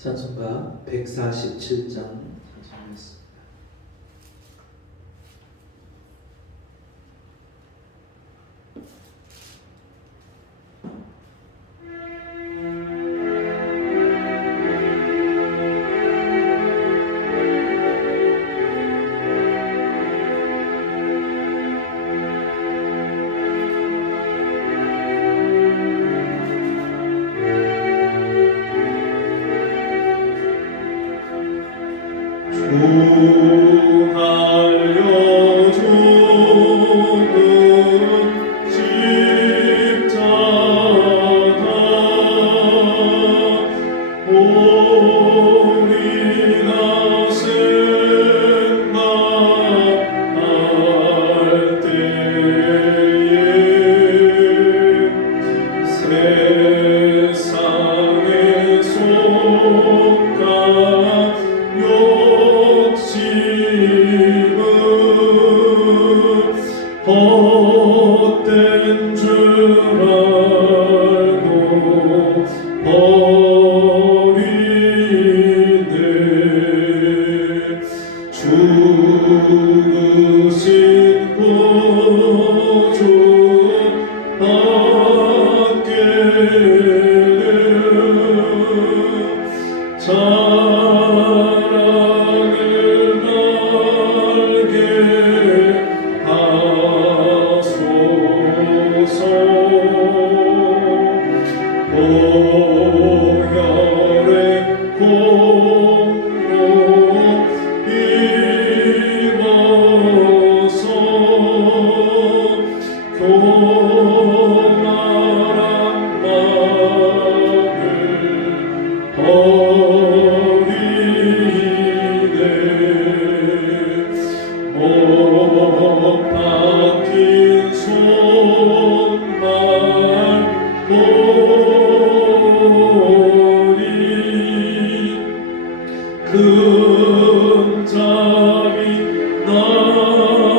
찬송가 147장 찬송하겠습니다. 헛된 줄 알고 버리네. 죽으신 구주 밖에는 자랑을 날게 하소서. 보혈의 공로 입어서 교만한 마음을 버리네. 못 박힌 손만 보니 금잠이 나타내셨네.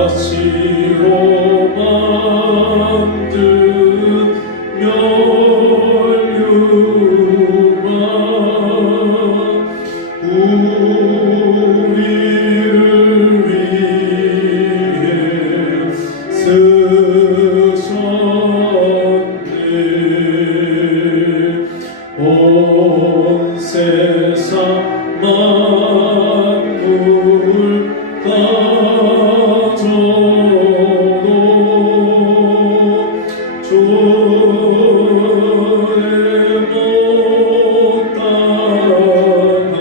가시로 만든 면류가 우리를 위해 쓰셨네. 온 세상 만물 가져도 주의 못 따라가겠네.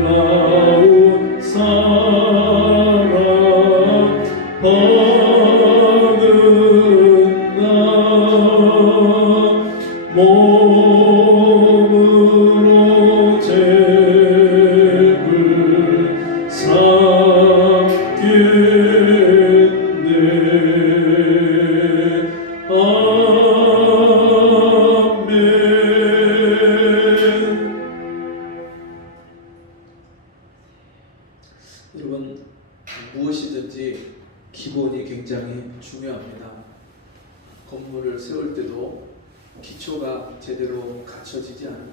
놀라운 사랑 받은 나 몸으로 잽을 삼겠네. 아멘. 여러분, 무엇이든지 기본이 굉장히 중요합니다. 건물을 세울 때도 기초가 제대로 갖춰지지 않으면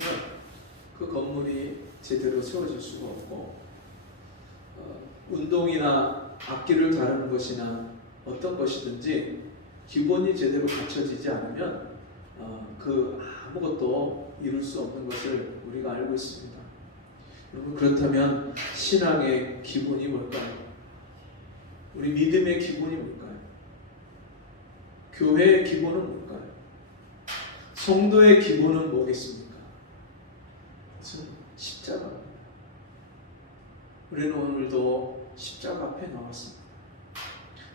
그 건물이 제대로 세워질 수가 없고, 운동이나 악기를 다루는 것이나 어떤 것이든지 기본이 제대로 갖춰지지 않으면 그 아무것도 이룰 수 없는 것을 우리가 알고 있습니다. 여러분, 그렇다면 신앙의 기본이 뭘까요? 우리 믿음의 기본이 뭘까요? 교회의 기본은 뭘까요? 성도의 기본은 뭐겠습니까? 그것은 십자가입니다. 우리는 오늘도 십자가 앞에 나왔습니다.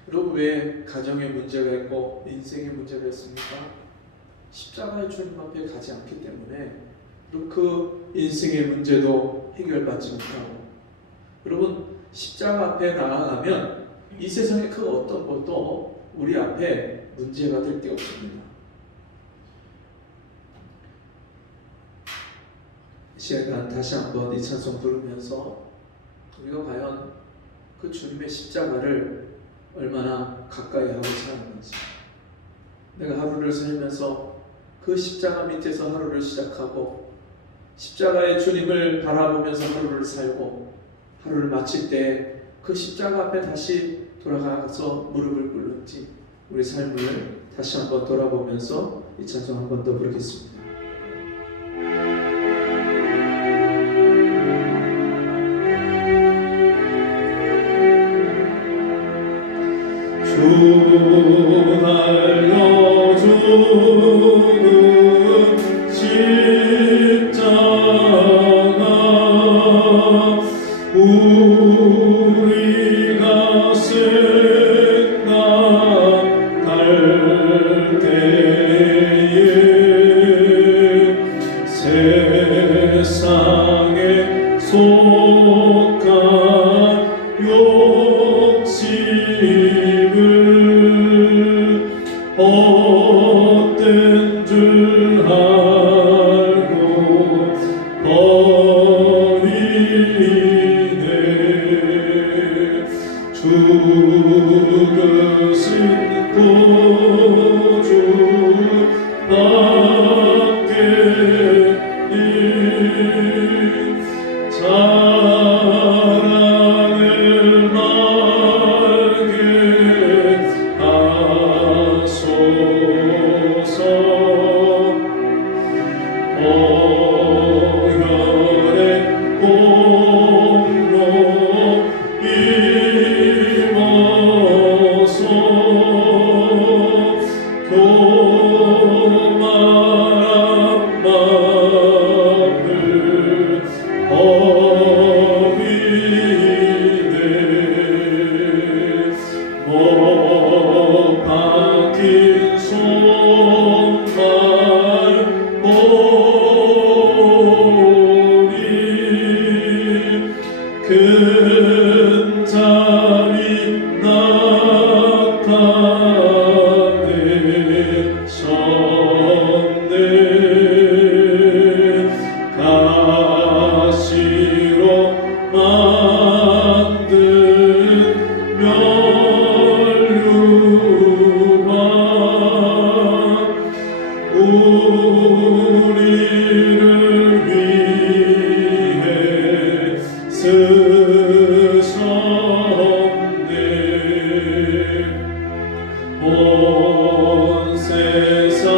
여러분, 왜 가정에 문제가 있고 인생에 문제가 있습니까? 십자가의 주님 앞에 가지 않기 때문에 그 인생의 문제도 해결받지 못하고, 여러분, 십자가 앞에 나아가면 이 세상의 그 어떤 것도 우리 앞에 문제가 될 게 없습니다. 이 시간 다시 한번 이 찬송 부르면서 우리가 과연 그 주님의 십자가를 얼마나 가까이 하고 사는지, 내가 하루를 살면서 그 십자가 밑에서 하루를 시작하고 십자가의 주님을 바라보면서 하루를 살고 하루를 마칠 때 그 십자가 앞에 다시 돌아가서 무릎을 꿇는지 우리 삶을 다시 한번 돌아보면서 이 찬송 한 번 더 부르겠습니다. 주 날려주는 십자가 우리가 생각할 때에 세상에 속한 욕심을 헛된 줄 알고 버리네. 죽으신 구주 밖에 사랑을 말게 하소서. 오열의 공로 임어서 교만한 마음을 버리네. 못 박힌 손발 보니 큰 잠이 나타내셨네. 가시로 만든 면류관 우리를 위해 쓰셨네. 온 세상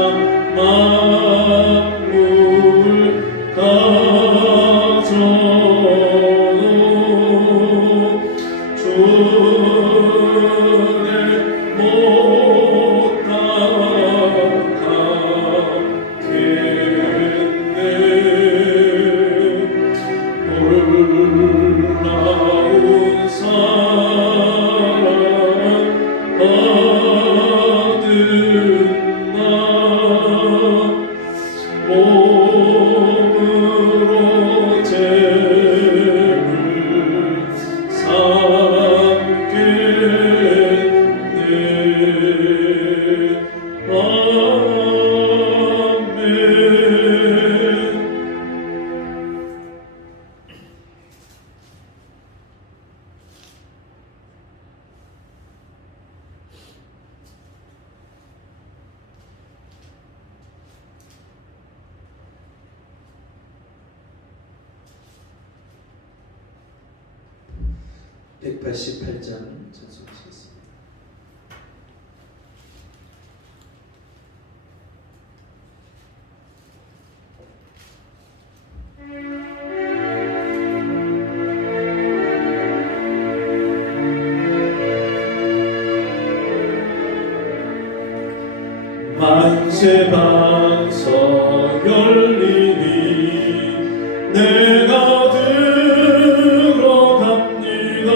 만물 가져도 주의 못 따라가겠네. 놀라운 사랑 받은 나 몸으로 죄를 삼겠네. 아멘. (188장) 찬송하시겠습니다. 만세 방서 열리니 내가 들어갑니다.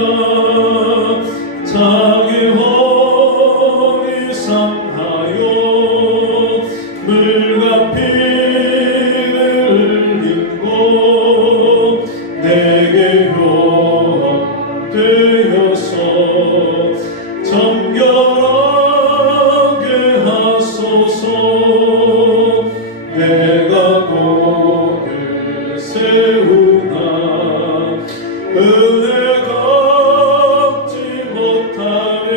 장의 허리 상하여 물과 피를 흘리고 내게 요합되어서 정결하게 하소서. 세우나 은혜 갚지 못하네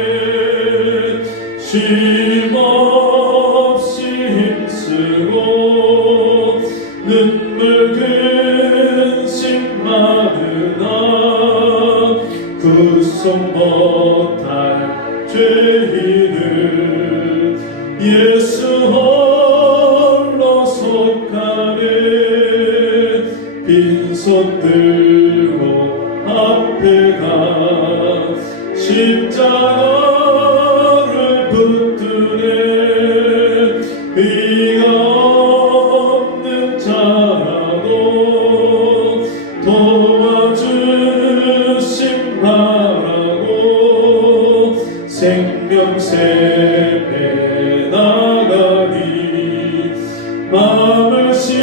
쉼없이 힘쓰고 눈물 근심 많으나 구속 못할 죄인을 예수 홀로 속하네 빈손 들고 앞에 가 십자가를 붙드네 의가 없는 자라도 도와주심 바라고 생명샘에 나가니 마음을 씻어주소서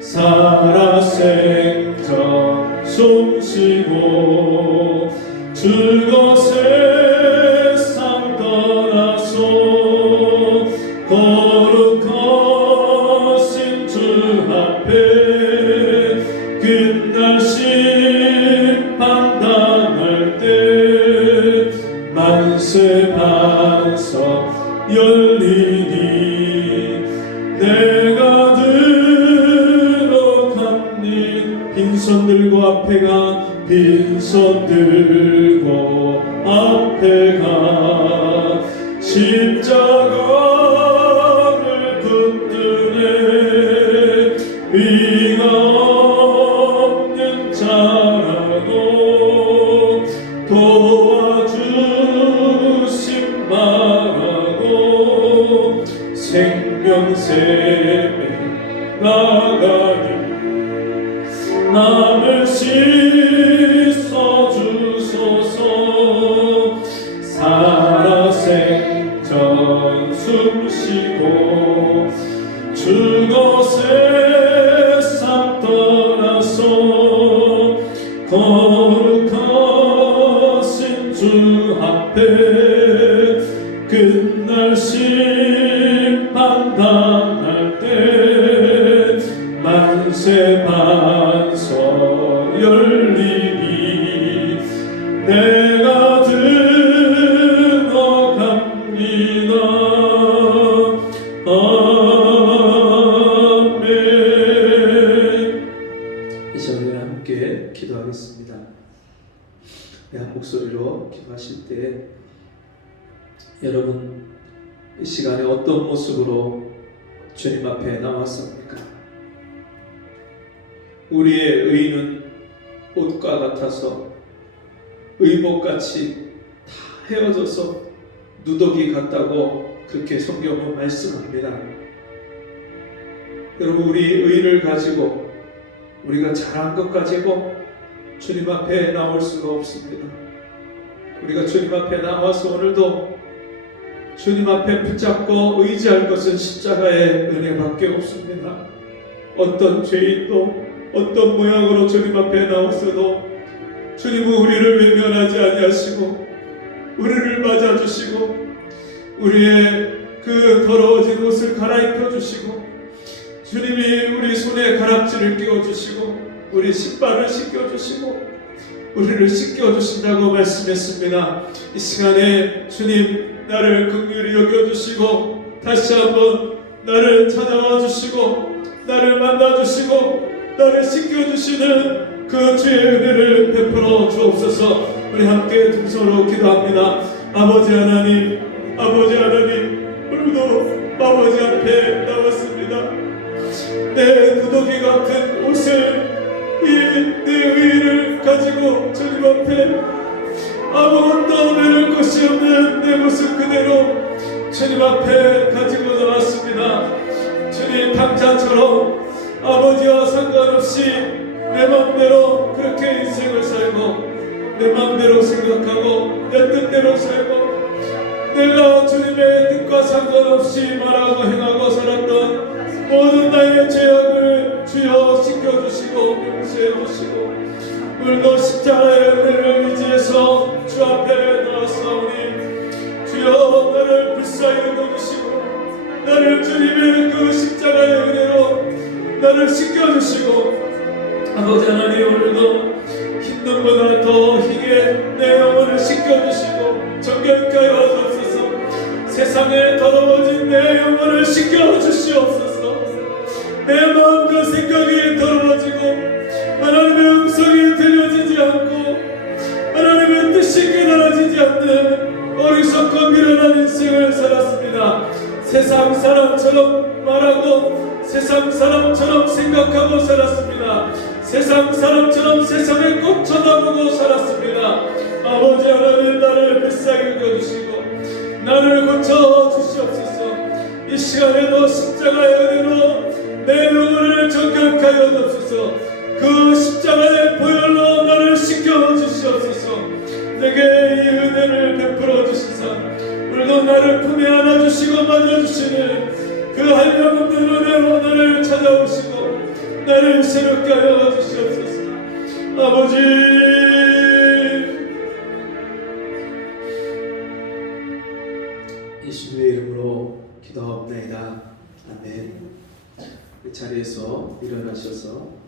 살아 생전 숨쉬고 즐거 세상 떠나서 거룩하신 주 앞에 끝날 심판당할 때 만세 반석 열리니 내가 들어갑니 빈손 들고 앞에 가 빈손 들고 앞에 가 십자가를 붙드네 의가 없는 자라도 도와주심 바라고 생명샘에 나가니 남을 씻어주소서 살아 생전 숨쉬고 즐거 세상 떠나서 거룩하신 주 앞에 끝날 심판 당할 때 만세 반석 열리니 내가 들어갑니다. 아멘. 이 시간에 함께 기도하겠습니다. 한 목소리로 기도하실 때 여러분 이 시간에 어떤 모습으로 주님 앞에 나왔습니까? 우리의 의는 옷과 같아서 의복같이 다 헤어져서 누더기 같다고 그렇게 성경은 말씀합니다. 여러분 우리 의를 가지고 우리가 잘한 것 가지고 주님 앞에 나올 수가 없습니다. 우리가 주님 앞에 나와서 오늘도 주님 앞에 붙잡고 의지할 것은 십자가의 은혜밖에 없습니다. 어떤 죄인도 어떤 모양으로 주님 앞에 나왔어도 주님은 우리를 외면하지 아니하시고 우리를 맞아주시고 우리의 그 더러워진 옷을 갈아입혀 주시고 주님이 우리 손에 가락지를 끼워주시고 우리 신발을 씻겨주시고 우리를 씻겨주신다고 말씀했습니다. 이 시간에 주님 나를 긍휼히 여겨주시고 다시 한번 나를 찾아와 주시고 나를 만나주시고 나를 씻겨주시는 그 주의 은혜를 베풀어 주옵소서. 우리 함께 두 손으로 기도합니다. 아버지 하나님, 오늘도 아버지 앞에 나왔습니다. 내 누더기 같은 옷을 내 의를 가지고 주님 앞에 아무것도 내릴 것이 없는 내 모습 그대로 주님 앞에 가지고 나왔습니다. 주님 당장처럼 아버지와 상관없이 내 맘대로 그렇게 인생을 살고 내 맘대로 생각하고 내 뜻대로 살고 내가 주님의 뜻과 상관없이 말하고 행하고 살았던 모든 나의 죄악을 주여 씻겨주시고 용서해주시고 오늘도 십자가의 은혜를 의지해서 주 앞에 나왔사오니 주여 나를 불쌍히 여겨주시고 나를 주님의 그 십자가 나를 씻겨주시고 아버지 하나님 오늘도 힘든보다 더 힘에 내 영혼을 씻겨주시고 정결케 하여 주옵소서. 세상에 더러워진 내 영혼을 씻겨주시옵소서. 내 마음과 생각이 더러워지고 하나님의 음성이 들려지지 않고 하나님의 뜻이 깨달아지지 않는 어리석고 미련한 인생을 살았습니다. 세상 사람처럼 말하고 세상 사람처럼 생각하고 살았습니다. 세상 사람처럼 세상의 꽃 쳐다보고 살았습니다. 아버지 하나님 나를 뱃삭여 주시고 나를 고쳐 주시옵소서. 이 시간에도 십자가의 은혜로 내 영혼을 정결케 하여 주옵소서. 그 십자가의 보혈로 나를 씻겨 주시옵소서. 내게 이 은혜를 베풀어 주시사 오늘도 나를 품에 안아주시고 맞아주시는 그 한량없는 은혜로 나를 찾아오시고 나를 새롭게 하여 주시옵소서. 아버지 예수님의 이름으로 기도하옵나이다. 아멘. 그 자리에서 일어나셔서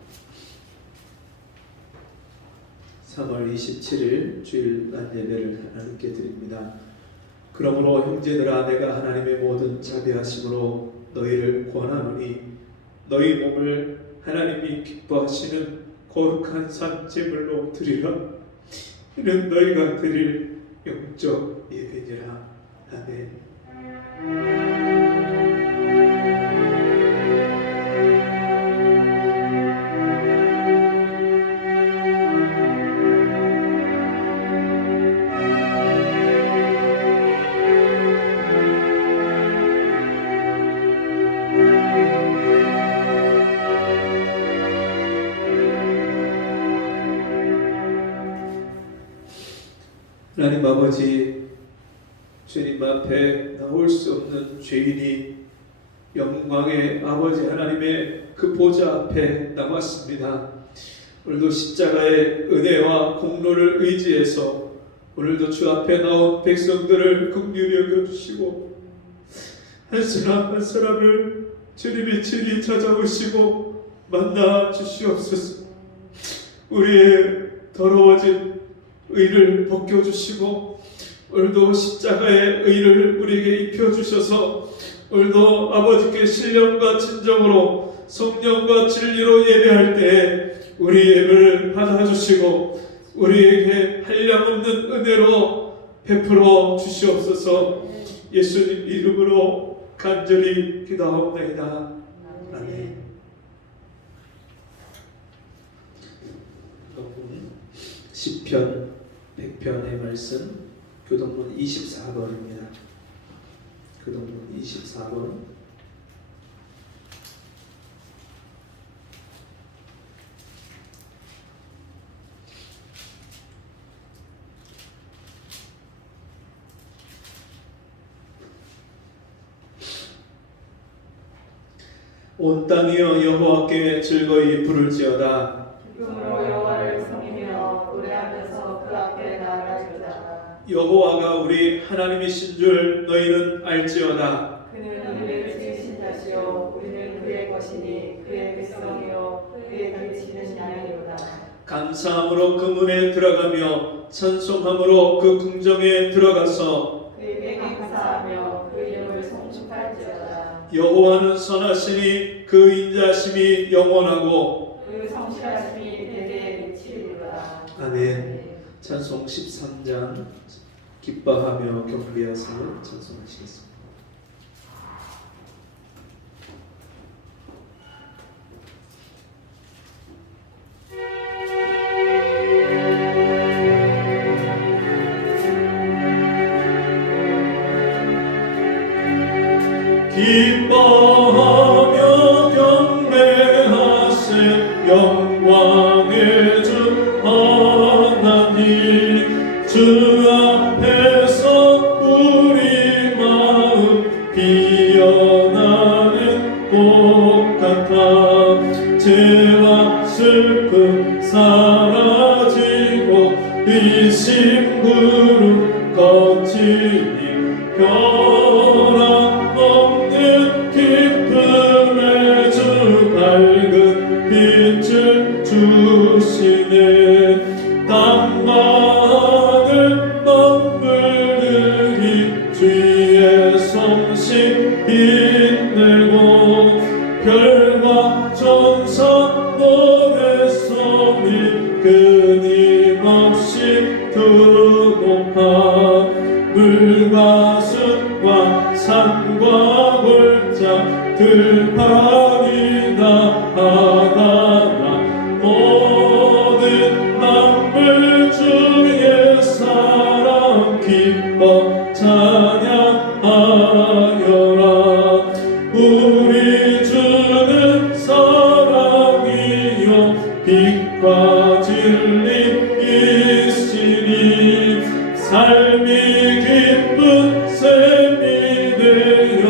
3월 27일 주일 낮 예배를 하나님께 드립니다. 그러므로 형제들아 내가 하나님의 모든 자비하심으로 너희를 권하노니 너희 몸을 하나님이 기뻐하시는 거룩한 산 제물로 드리라. 이는 너희가 드릴 영적 예배니라. 아멘. 하나님 아버지, 주님 앞에 나올 수 없는 죄인이 영광의 아버지 하나님의 그 보좌 앞에 남았습니다. 오늘도 십자가의 은혜와 공로를 의지해서 오늘도 주 앞에 나온 백성들을 긍휼히 여겨주시고 한 사람 한 사람을 주님이 친히 찾아오시고 만나 주시옵소서. 우리의 더러워진 의를 벗겨주시고 오늘도 십자가의 의를 우리에게 입혀주셔서 오늘도 아버지께 신령과 진정으로 성령과 진리로 예배할 때 우리 예배를 받아주시고 우리에게 한량없는 은혜로 베풀어 주시옵소서. 예수님 이름으로 간절히 기도하옵나이다. 아멘. 시편 100편의 말씀 교동문 24번입니다. 교동문 24번. 온 땅이여 여호와께 즐거이 부를지어다. 기쁨으로 여호와를 섬기며 노래하면서 그 앞에 나아가리로다. 여호와가 우리 하나님이신 줄 너희는 알지어다. 그는 우리를 지으신 자시요 우리는 그의 것이니 그의 백성이요 그의 다스리는 양이로다. 감사함으로 그 문에 들어가며 찬송함으로 그 궁정에 들어가서 그에게 감사하며 그 이름을 송축할지어다. 여호와는 선하시니 그 인자심이 영원하고 그 성실하심이 대대에 미치리로다. 아멘. 찬송 13장 기뻐하며 경배하사 찬송하시겠습니다. 기뻐하며 경배하세 영광의 주 하나님 주 앞에서 우리 마음 피어나는 꽃 같아 죄와 슬픔 사라지고 이 심구름 거치니 변함없는 기쁨의 주 밝은 별과 천사 노래소리 끊임없이 드높아 물과 숲과 산과 골짜 들판이나 바다나 모든 만물 주의 사랑 기뻐 찬양하여라. 우리 주는 사랑이요 빛과 진리이시니 삶이 기쁜 샘이 되어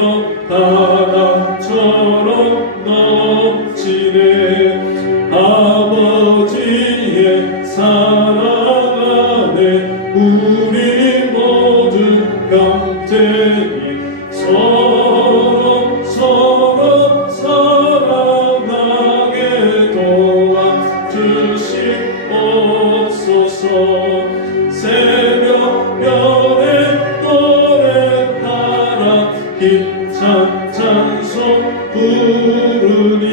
바람처럼 넘치네. 아버지의 사랑 안에 우리 모두 형제니 서로 사랑하게 도와주시옵소서. 새벽별의 노래하라 힘찬 찬송 부르니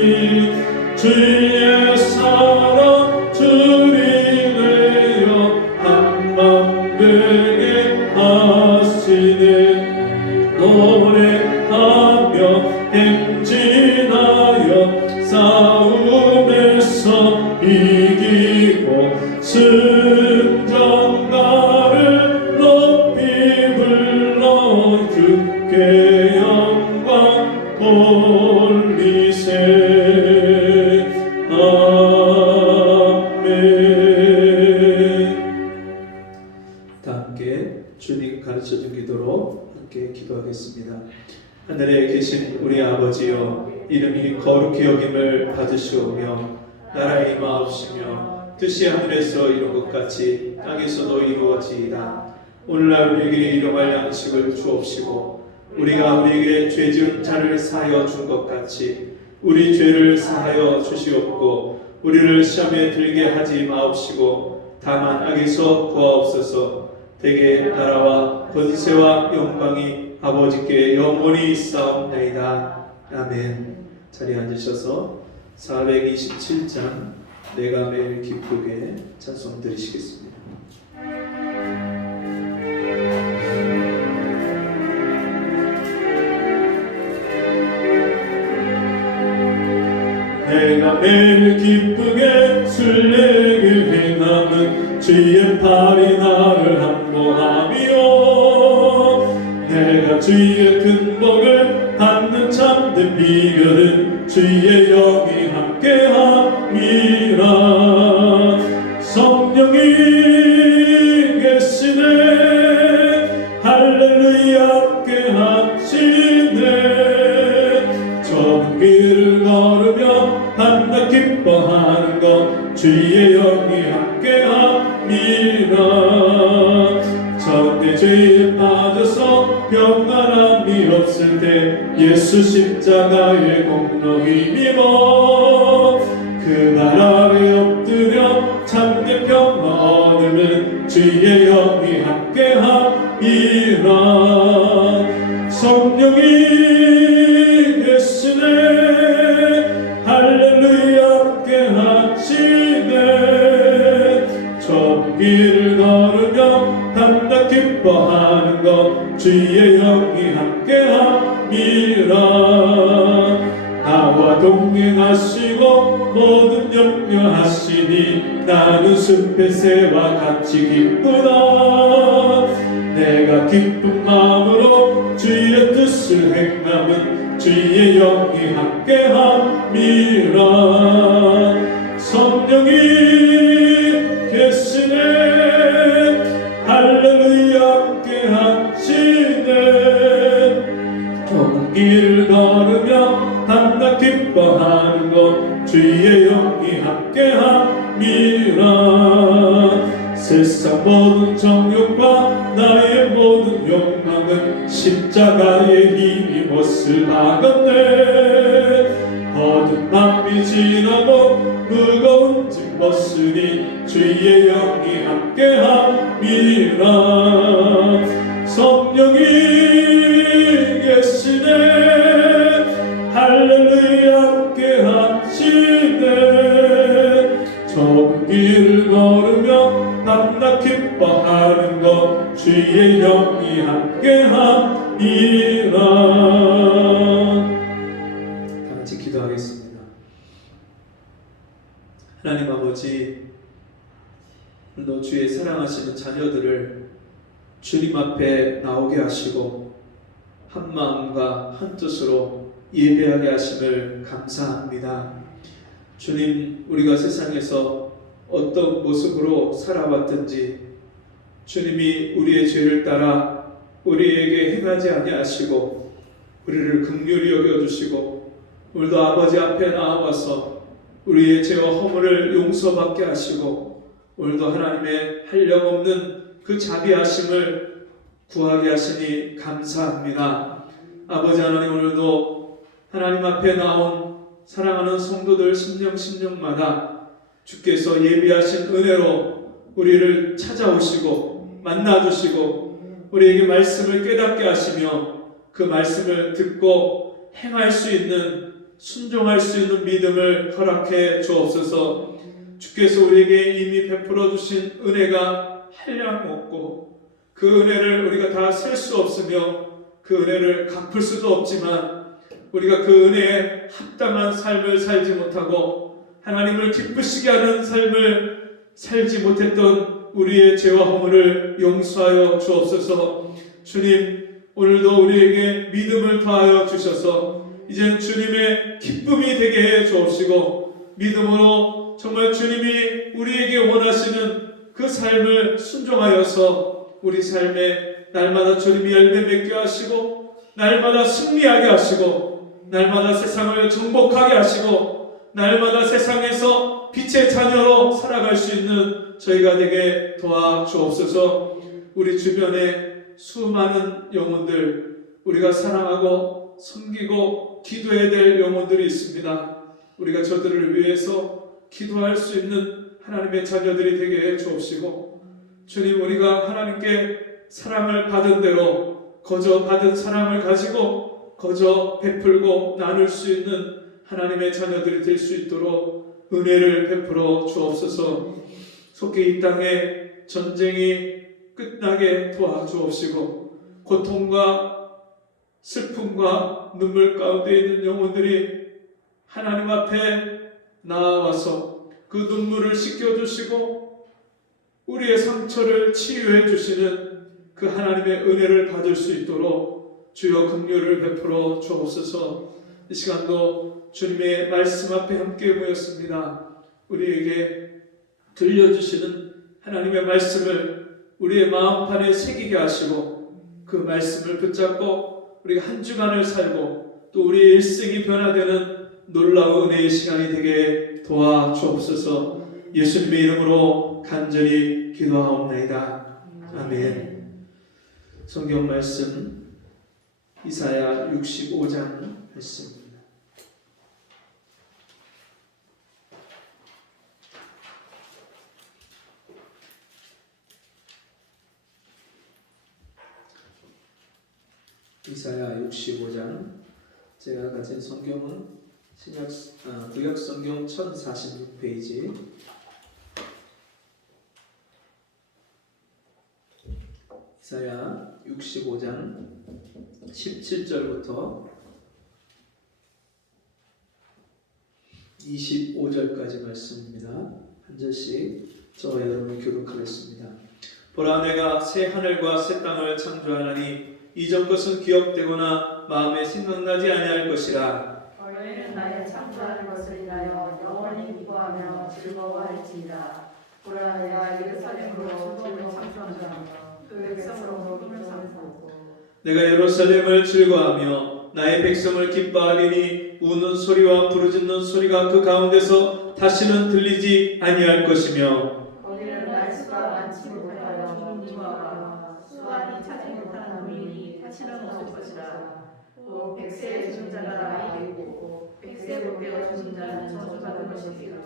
주의 사랑 주리내어 한밤 되게 하시네. 노래하며 행진하여 싸움에서 이기고 승전가를 높이 불러 주께 영광 돌리세. 아멘. 다 함께 주님 가르쳐준 기도로 함께 기도하겠습니다. 하늘에 계신 우리 아버지여, 이름이 거룩히 여김을 받으시오며 나라의 임하옵시며 뜻이 하늘에서 이룬 것 같이 땅에서도 이루어지이다. 오늘날 우리에게 일용할 양식을 주옵시고 우리가 우리에게 죄 지은 자를 사하여 준 것 같이 우리 죄를 사하여 주시옵고 우리를 시험에 들게 하지 마옵시고 다만 악에서 구하옵소서. 대개 나라와 권세와 영광이 아버지께 영원히 있사옵나이다. 아멘. 자리에 앉으셔서 427장 내가 매일 기쁘게 찬송 드리시겠습니다. 내가 매일 기쁘게 순례길 행함은 주의 팔이 나를 함보하며 내가 주의 큰 복을 받는 참된 비결은 주의 영이 함께함이라. 성령이 계시네 할렐루야 함께하시네. 좁은 길을 걸으며 밤낮 기뻐하는 것 주의 영이 함께함이라. 전대 죄에 빠져서 평안함이 없을 때 예수 십자가의 공로 힘입어 그날 아래 엎드려 참된 평화 얻으면 주의 영이 함께함이라. 성령이 계시네 할렐루야 함께하시네. 좁은 길을 걸으며 밤낮 기뻐하는 것 주의 영이 함께함이라. 나와 동행하시고 모든 염려하시니 나는 숲의 새와 같이 기쁘다. 내가 기쁜 마음으로 주의 뜻을 행함은 주의 영이 함께함이라. 성령이 계시네 할렐루야 함께하시네. 좁은 길을 걸으며 밤낮 기뻐하는 것 주의 영이 함께함이라. 세상 모든 정욕과 나의 모든 욕망은 십자가의 힘이 못을 박았네. 어두운 밤이 지나고 무거운 짐 벗으니 주의 영이 함께함이라. 성령이 계시네 할렐루야 같이 기도하겠습니다. 하나님 아버지, 오늘도 주의 사랑하시는 자녀들을 주님 앞에 나오게 하시고 한 마음과 한 뜻으로 예배하게 하심을 감사합니다. 주님, 우리가 세상에서 어떤 모습으로 살아왔든지 주님이 우리의 죄를 따라 우리에게 행하지 아니하시고 우리를 긍휼히 여겨주시고 오늘도 아버지 앞에 나와서 우리의 죄와 허물을 용서받게 하시고 오늘도 하나님의 한량없는 그 자비하심을 구하게 하시니 감사합니다. 아버지 하나님, 오늘도 하나님 앞에 나온 사랑하는 성도들 심령마다 주께서 예비하신 은혜로 우리를 찾아오시고 만나주시고 우리에게 말씀을 깨닫게 하시며 그 말씀을 듣고 행할 수 있는, 순종할 수 있는 믿음을 허락해 주옵소서. 주께서 우리에게 이미 베풀어 주신 은혜가 한량없고 그 은혜를 우리가 다 셀 수 없으며 그 은혜를 갚을 수도 없지만 우리가 그 은혜에 합당한 삶을 살지 못하고 하나님을 기쁘시게 하는 삶을 살지 못했던 우리의 죄와 허물을 용서하여 주옵소서. 주님, 오늘도 우리에게 믿음을 더하여 주셔서 이젠 주님의 기쁨이 되게 해 주옵시고 믿음으로 정말 주님이 우리에게 원하시는 그 삶을 순종하여서 우리 삶에 날마다 주님이 열매 맺게 하시고 날마다 승리하게 하시고 날마다 세상을 정복하게 하시고 날마다 세상에서 빛의 자녀로 살아갈 수 있는 저희가 되게 도와주옵소서. 우리 주변에 수많은 영혼들, 우리가 사랑하고 섬기고 기도해야 될 영혼들이 있습니다. 우리가 저들을 위해서 기도할 수 있는 하나님의 자녀들이 되게 해 주옵시고 주님, 우리가 하나님께 사랑을 받은 대로 거저 받은 사랑을 가지고 거저 베풀고 나눌 수 있는 하나님의 자녀들이 될 수 있도록 은혜를 베풀어 주옵소서. 속히 이 땅에 전쟁이 끝나게 도와주옵시고 고통과 슬픔과 눈물 가운데 있는 영혼들이 하나님 앞에 나와서 그 눈물을 씻겨주시고 우리의 상처를 치유해 주시는 그 하나님의 은혜를 받을 수 있도록 주여 긍휼을 베풀어 주옵소서. 이 시간도 주님의 말씀 앞에 함께 모였습니다. 우리에게 들려주시는 하나님의 말씀을 우리의 마음판에 새기게 하시고 그 말씀을 붙잡고 우리가 한 주간을 살고 또 우리의 일생이 변화되는 놀라운 은혜의 시간이 되게 도와주옵소서. 예수님의 이름으로 간절히 기도하옵나이다. 아멘. 성경 말씀 이사야 65장 말씀입니다. 이사야 65장, 제가 가진 성경은 구약 성경 1046페이지. 이사야 65장 17절부터 25절까지 말씀입니다. 한 절씩 저와 여러분을 교독하겠습니다. 보라, 내가 새 하늘과 새 땅을 창조하나니 이전 것은 기억되거나 마음에 생각나지 아니할 것이라. 너희는 나의 창조하는 것을 인하여 영원히 기뻐하며 즐거워할지니라. 보라, 내가 예루살렘으로 즐거움을 창조하며 그 백성으로 기쁨을 삼고 내가 예루살렘을 즐거워하며 나의 백성을 기뻐하리니 우는 소리와 부르짖는 소리가 그 가운데서 다시는 들리지 아니할 것이며 거기는 날수가 많지 못하여 기뻐하며 수완이 차지 못하는 노인이 다시는 없을 것이라. 또 백세의 죽은 자가 나에게 있고 백세 못되어 죽은 자는 저주받은 것이리라.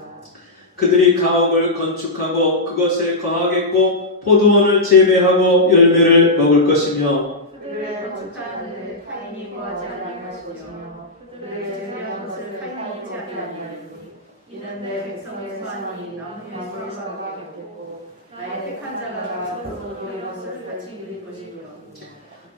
그들이 가옥을 건축하고 그것에 거하겠고 포도원을 재배하고 열매를 먹을 것이며 그들의 건축하는데 타인이 거하지 아니할 것이며 그들의 재배한 것을 타인이 제하지 아니하리니 이는 내 백성의 소환이 나무의 소리와 같겠고 나의 택한 자가 서로 너희 것을 같이 누릴 것이며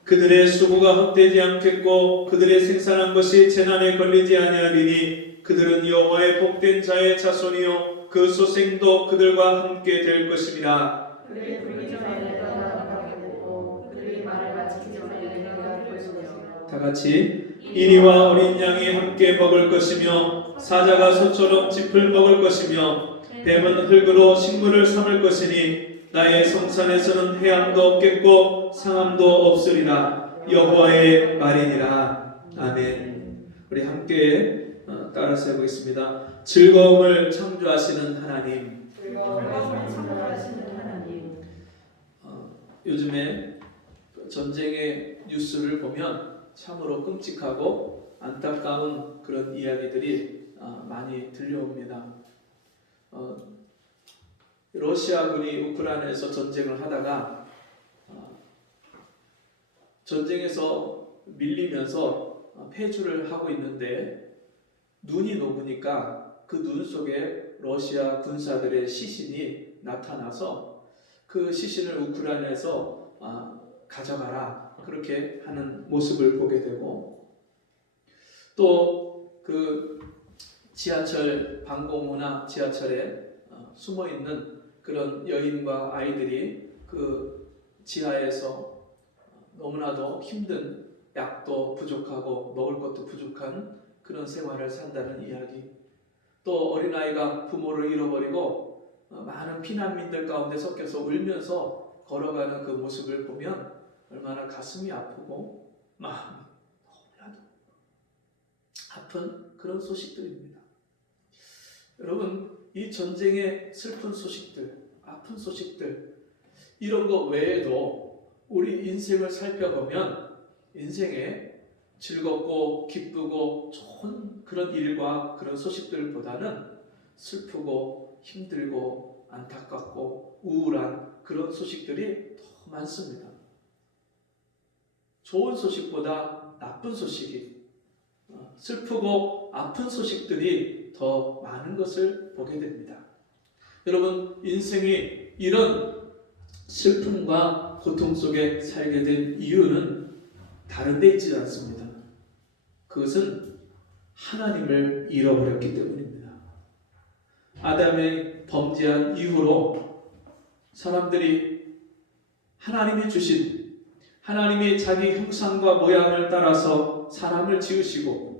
그들의 수고가 헛되지 않겠고 그들의 생산한 것이 재난에 걸리지 아니하리니 그들은 여호와의 복된 자의 자손이요 그 소생도 그들과 함께 될 것입니다. 그들의 불기 전에 내가 나가겠고 그들의 말을 마치기 전에 내가 할 것이며 다 같이 이리와 어린 양이 함께 먹을 것이며 사자가 소처럼 짚을 먹을 것이며 뱀은 흙으로 식물을 삼을 것이니 나의 성산에서는 해함도 없겠고 상함도 없으리라. 여호와의 말이니라. 아멘. 우리 함께 따라서 해보겠습니다. 즐거움을 창조하시는 하나님. 즐거움을 창조하시는 하나님. 요즘에 전쟁의 뉴스를 보면 참으로 끔찍하고 안타까운 그런 이야기들이 많이 들려옵니다. 러시아군이 우크라이나에서 전쟁을 하다가 전쟁에서 밀리면서 패주를 하고 있는데 눈이 녹으니까 그 눈 속에 러시아 군사들의 시신이 나타나서 그 시신을 우크라이나에서 가져가라 그렇게 하는 모습을 보게 되고 또 그 지하철 방공호나 지하철에 숨어 있는 그런 여인과 아이들이 그 지하에서 너무나도 힘든 약도 부족하고 먹을 것도 부족한 그런 생활을 산다는 이야기. 또 어린아이가 부모를 잃어버리고 많은 피난민들 가운데 섞여서 울면서 걸어가는 그 모습을 보면 얼마나 가슴이 아프고 마음이 너무나도 아픈 그런 소식들입니다. 여러분, 이 전쟁의 슬픈 소식들, 아픈 소식들, 이런 것 외에도 우리 인생을 살펴보면 인생에 즐겁고 기쁘고 좋은 그런 일과 그런 소식들보다는 슬프고 힘들고 안타깝고 우울한 그런 소식들이 더 많습니다. 좋은 소식보다 나쁜 소식이, 슬프고 아픈 소식들이 더 많은 것을 보게 됩니다. 여러분, 인생이 이런 슬픔과 고통 속에 살게 된 이유는 다른 데 있지 않습니다. 그것은 하나님을 잃어버렸기 때문입니다. 아담이 범죄한 이후로 사람들이 하나님이 주신, 하나님이 자기 형상과 모양을 따라서 사람을 지으시고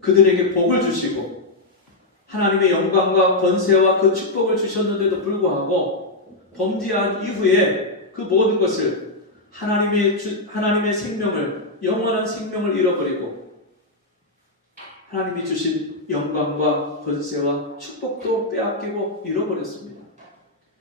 그들에게 복을 주시고 하나님의 영광과 권세와 그 축복을 주셨는데도 불구하고 범죄한 이후에 그 모든 것을 하나님의 생명을, 영원한 생명을 잃어버리고 하나님이 주신 영광과 권세와 축복도 빼앗기고 잃어버렸습니다.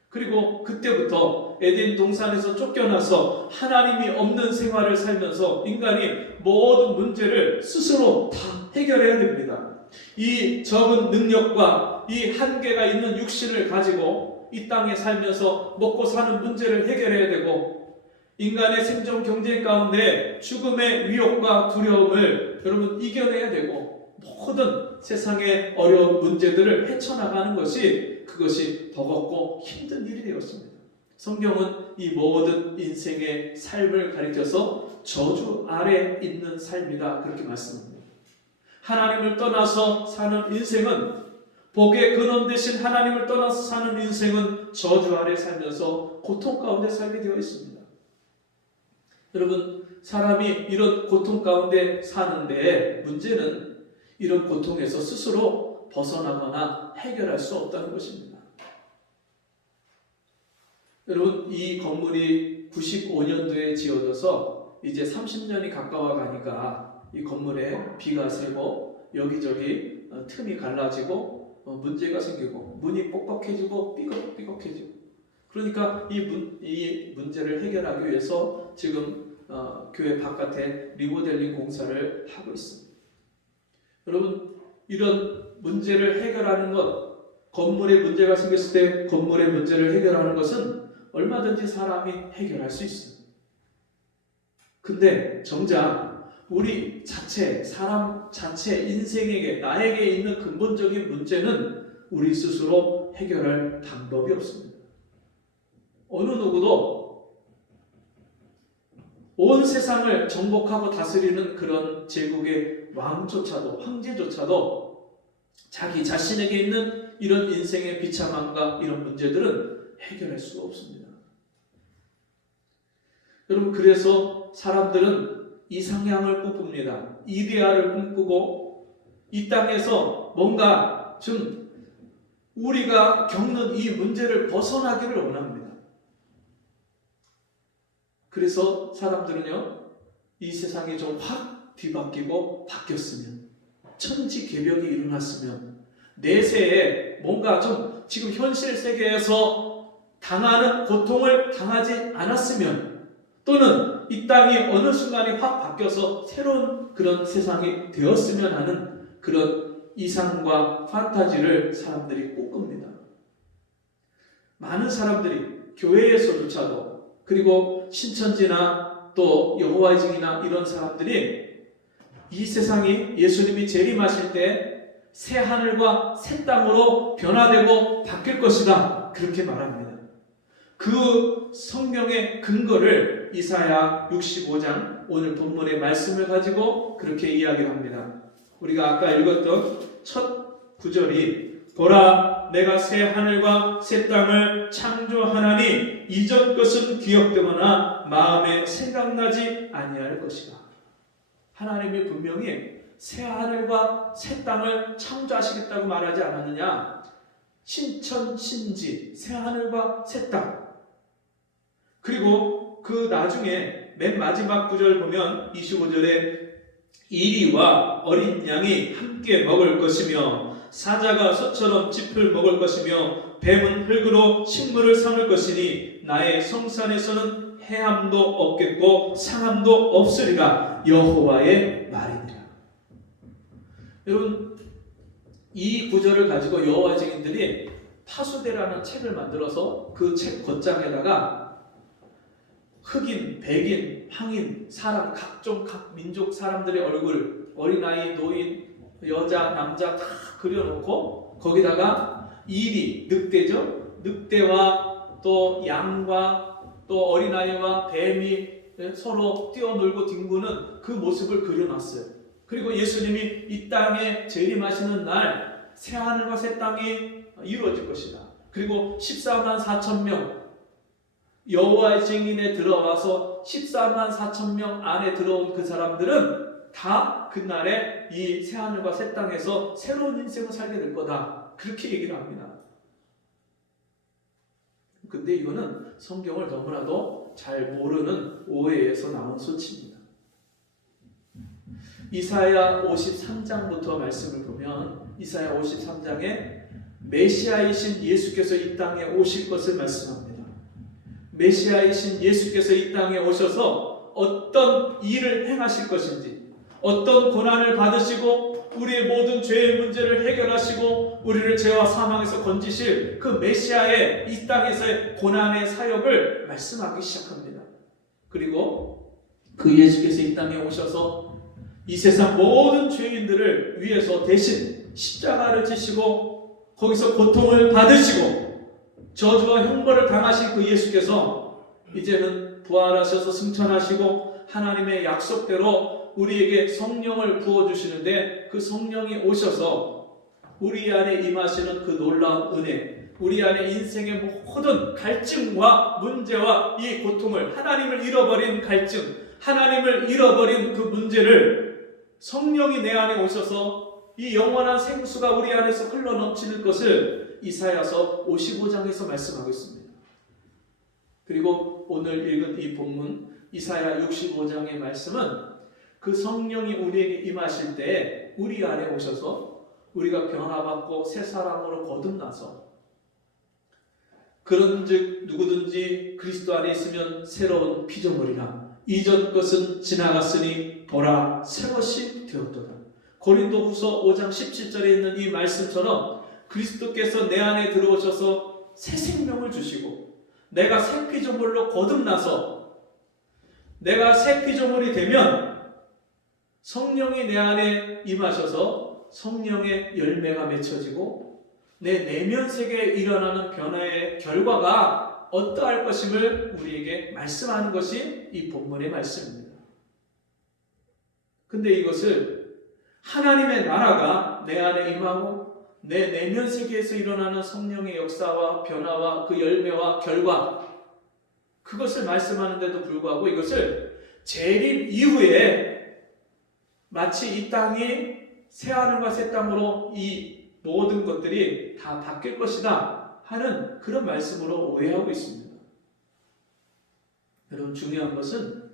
그리고 그때부터 에덴 동산에서 쫓겨나서 하나님이 없는 생활을 살면서 인간이 모든 문제를 스스로 다 해결해야 됩니다. 이 적은 능력과 이 한계가 있는 육신을 가지고 이 땅에 살면서 먹고 사는 문제를 해결해야 되고 인간의 생존 경쟁 가운데 죽음의 위협과 두려움을 여러분 이겨내야 되고 모든 세상의 어려운 문제들을 헤쳐나가는 것이 그것이 버겁고 힘든 일이 되었습니다. 성경은 이 모든 인생의 삶을 가리켜서 저주 아래 있는 삶이다 그렇게 말씀합니다. 하나님을 떠나서 사는 인생은, 복의 근원 되신 하나님을 떠나서 사는 인생은 저주 아래 살면서 고통 가운데 살게 되어 있습니다. 여러분, 사람이 이런 고통 가운데 사는데 문제는 이런 고통에서 스스로 벗어나거나 해결할 수 없다는 것입니다. 여러분, 이 건물이 95년도에 지어져서 이제 30년이 가까워 가니까 이 건물에 비가 새고 여기저기 틈이 갈라지고 문제가 생기고 문이 뻑뻑해지고 삐걱삐걱해지고, 그러니까 이 문제를 해결하기 위해서 지금 교회 바깥에 리모델링 공사를 하고 있습니다. 여러분, 이런 문제를 해결하는 것, 건물에 문제가 생겼을 때 건물의 문제를 해결하는 것은 얼마든지 사람이 해결할 수 있어요. 근데 정작 우리 자체, 사람 자체 인생에게, 나에게 있는 근본적인 문제는 우리 스스로 해결할 방법이 없습니다. 어느 누구도 온 세상을 정복하고 다스리는 그런 제국의 왕조차도, 황제조차도 자기 자신에게 있는 이런 인생의 비참함과 이런 문제들은 해결할 수가 없습니다. 여러분, 그래서 사람들은 이상향을 꿈꿉니다. 이데아를 꿈꾸고 이 땅에서 뭔가 좀 우리가 겪는 이 문제를 벗어나기를 원합니다. 그래서 사람들은요, 이 세상이 좀 확 뒤바뀌고 바뀌었으면, 천지개벽이 일어났으면, 내세에 뭔가 좀 지금 현실 세계에서 당하는 고통을 당하지 않았으면, 또는 이 땅이 어느 순간에 확 바뀌어서 새로운 그런 세상이 되었으면 하는 그런 이상과 판타지를 사람들이 꿈꿉니다. 많은 사람들이 교회에서조차도, 그리고 신천지나 또 여호와의 증인이나 이런 사람들이 이 세상이 예수님이 재림하실 때 새 하늘과 새 땅으로 변화되고 바뀔 것이다, 그렇게 말합니다. 그 성경의 근거를 이사야 65장 오늘 본문의 말씀을 가지고 그렇게 이야기를 합니다. 우리가 아까 읽었던 첫 구절이, 보라, 내가 새 하늘과 새 땅을 창조하나니 이전 것은 기억되거나 마음에 생각나지 아니할 것이다. 하나님이 분명히 새 하늘과 새 땅을 창조하시겠다고 말하지 않았느냐? 신천신지, 새 하늘과 새 땅. 그리고 그 나중에 맨 마지막 구절 보면 25절에 이리와 어린 양이 함께 먹을 것이며 사자가 소처럼 짚을 먹을 것이며 뱀은 흙으로 식물을 삼을 것이니 나의 성산에서는 해함도 없겠고 상함도 없으리라, 여호와의 말이니라. 여러분, 이 구절을 가지고 여호와 증인들이 파수대라는 책을 만들어서 그 책 겉장에다가 흑인, 백인, 황인, 사람, 각 민족 사람들의 얼굴, 어린아이, 노인, 여자, 남자 다 그려놓고 거기다가 이리, 늑대죠? 늑대와 또 양과 또 어린아이와 뱀이 서로 뛰어놀고 뒹구는 그 모습을 그려놨어요. 그리고 예수님이 이 땅에 재림하시는 날 새 하늘과 새 땅이 이루어질 것이다. 그리고 14만 4천 명 여호와의 증인에 들어와서 14만 4천 명 안에 들어온 그 사람들은 다 그날에 이 새 하늘과 새 땅에서 새로운 인생을 살게 될 거다, 그렇게 얘기를 합니다. 근데 이거는 성경을 너무나도 잘 모르는 오해에서 나온 소치입니다. 이사야 53장부터 말씀을 보면 이사야 53장에 메시아이신 예수께서 이 땅에 오실 것을 말씀합니다. 메시아이신 예수께서 이 땅에 오셔서 어떤 일을 행하실 것인지, 어떤 고난을 받으시고 우리의 모든 죄의 문제를 해결하시고 우리를 죄와 사망에서 건지실 그 메시아의 이 땅에서의 고난의 사역을 말씀하기 시작합니다. 그리고 그 예수께서 이 땅에 오셔서 이 세상 모든 죄인들을 위해서 대신 십자가를 지시고 거기서 고통을 받으시고 저주와 형벌을 당하신 그 예수께서 이제는 부활하셔서 승천하시고 하나님의 약속대로 우리에게 성령을 부어주시는데, 그 성령이 오셔서 우리 안에 임하시는 그 놀라운 은혜, 우리 안에 인생의 모든 갈증과 문제와 이 고통을, 하나님을 잃어버린 갈증, 하나님을 잃어버린 그 문제를 성령이 내 안에 오셔서 이 영원한 생수가 우리 안에서 흘러넘치는 것을 이사야서 55장에서 말씀하고 있습니다. 그리고 오늘 읽은 이 본문 이사야 65장의 말씀은 그 성령이 우리에게 임하실 때 우리 안에 오셔서 우리가 변화받고 새 사람으로 거듭나서, 그런즉 누구든지 그리스도 안에 있으면 새로운 피조물이라, 이전 것은 지나갔으니 보라 새것이 되었도다. 고린도후서 5장 17절에 있는 이 말씀처럼 그리스도께서 내 안에 들어오셔서 새 생명을 주시고 내가 새 피조물로 거듭나서 내가 새 피조물이 되면 성령이 내 안에 임하셔서 성령의 열매가 맺혀지고 내 내면 세계에 일어나는 변화의 결과가 어떠할 것임을 우리에게 말씀하는 것이 이 본문의 말씀입니다. 근데 이것을 하나님의 나라가 내 안에 임하고 내 내면 세계에서 일어나는 성령의 역사와 변화와 그 열매와 결과, 그것을 말씀하는데도 불구하고 이것을 재림 이후에 마치 이 땅이 새하늘과 새 땅으로 이 모든 것들이 다 바뀔 것이다 하는 그런 말씀으로 오해하고 있습니다. 여러분, 중요한 것은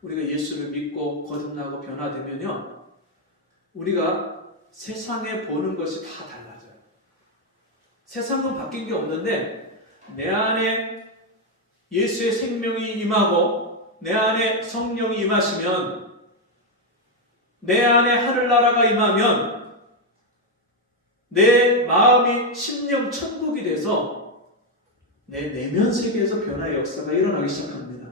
우리가 예수를 믿고 거듭나고 변화되면요, 우리가 세상에 보는 것이 다 달라져요. 세상은 바뀐 게 없는데 내 안에 예수의 생명이 임하고 내 안에 성령이 임하시면, 내 안에 하늘나라가 임하면 내 마음이 심령 천국이 돼서 내 내면 세계에서 변화의 역사가 일어나기 시작합니다.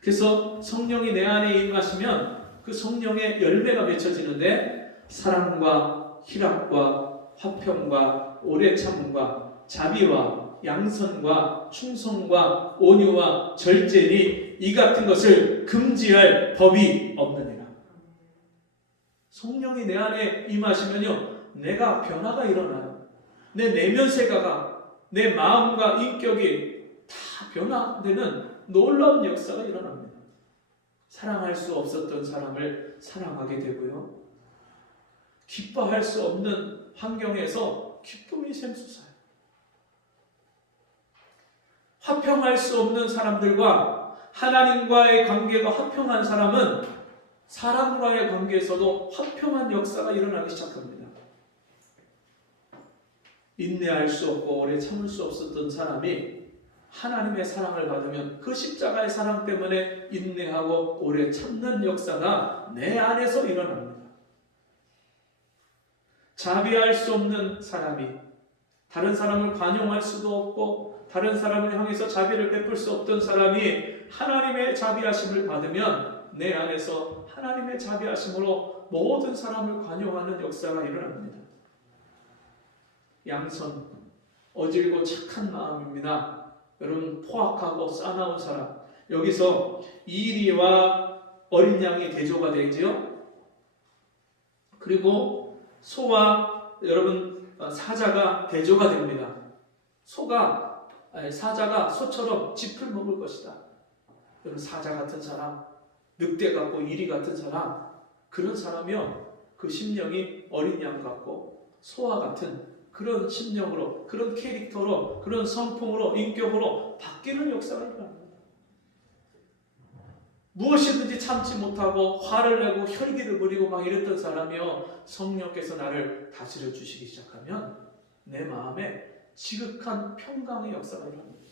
그래서 성령이 내 안에 임하시면 그 성령의 열매가 맺혀지는데, 사랑과 희락과 화평과 오래 참음과 자비와 양선과 충성과 온유와 절제니 이 같은 것을 금지할 법이 없느니라. 성령이 내 안에 임하시면요, 내가 변화가 일어나요. 내 내면 세계가, 내 마음과 인격이 다 변화되는 놀라운 역사가 일어납니다. 사랑할 수 없었던 사람을 사랑하게 되고요, 기뻐할 수 없는 환경에서 기쁨이 샘솟아요. 화평할 수 없는 사람들과 하나님과의 관계가 화평한 사람은 사람과의 관계에서도 화평한 역사가 일어나기 시작합니다. 인내할 수 없고 오래 참을 수 없었던 사람이 하나님의 사랑을 받으면 그 십자가의 사랑 때문에 인내하고 오래 참는 역사가 내 안에서 일어납니다. 자비할 수 없는 사람이, 다른 사람을 관용할 수도 없고 다른 사람을 향해서 자비를 베풀 수 없던 사람이 하나님의 자비하심을 받으면 내 안에서 하나님의 자비하심으로 모든 사람을 관용하는 역사가 일어납니다. 양선, 어질고 착한 마음입니다. 여러분, 포악하고 싸나운 사람, 여기서 이리와 어린 양이 대조가 되지요. 그리고 소와 여러분 사자가 대조가 됩니다. 사자가 소처럼 짚을 먹을 것이다. 여러분, 사자 같은 사람, 늑대 같고 이리 같은 사람, 그런 사람이요, 그 심령이 어린 양 같고 소와 같은 그런 심령으로, 그런 캐릭터로, 그런 성품으로, 인격으로 바뀌는 역사가 일어납니다. 무엇이든지 참지 못하고 화를 내고 혈기를 부리고 막 이랬던 사람이요, 성령께서 나를 다스려 주시기 시작하면 내 마음에 지극한 평강의 역사가 일어납니다.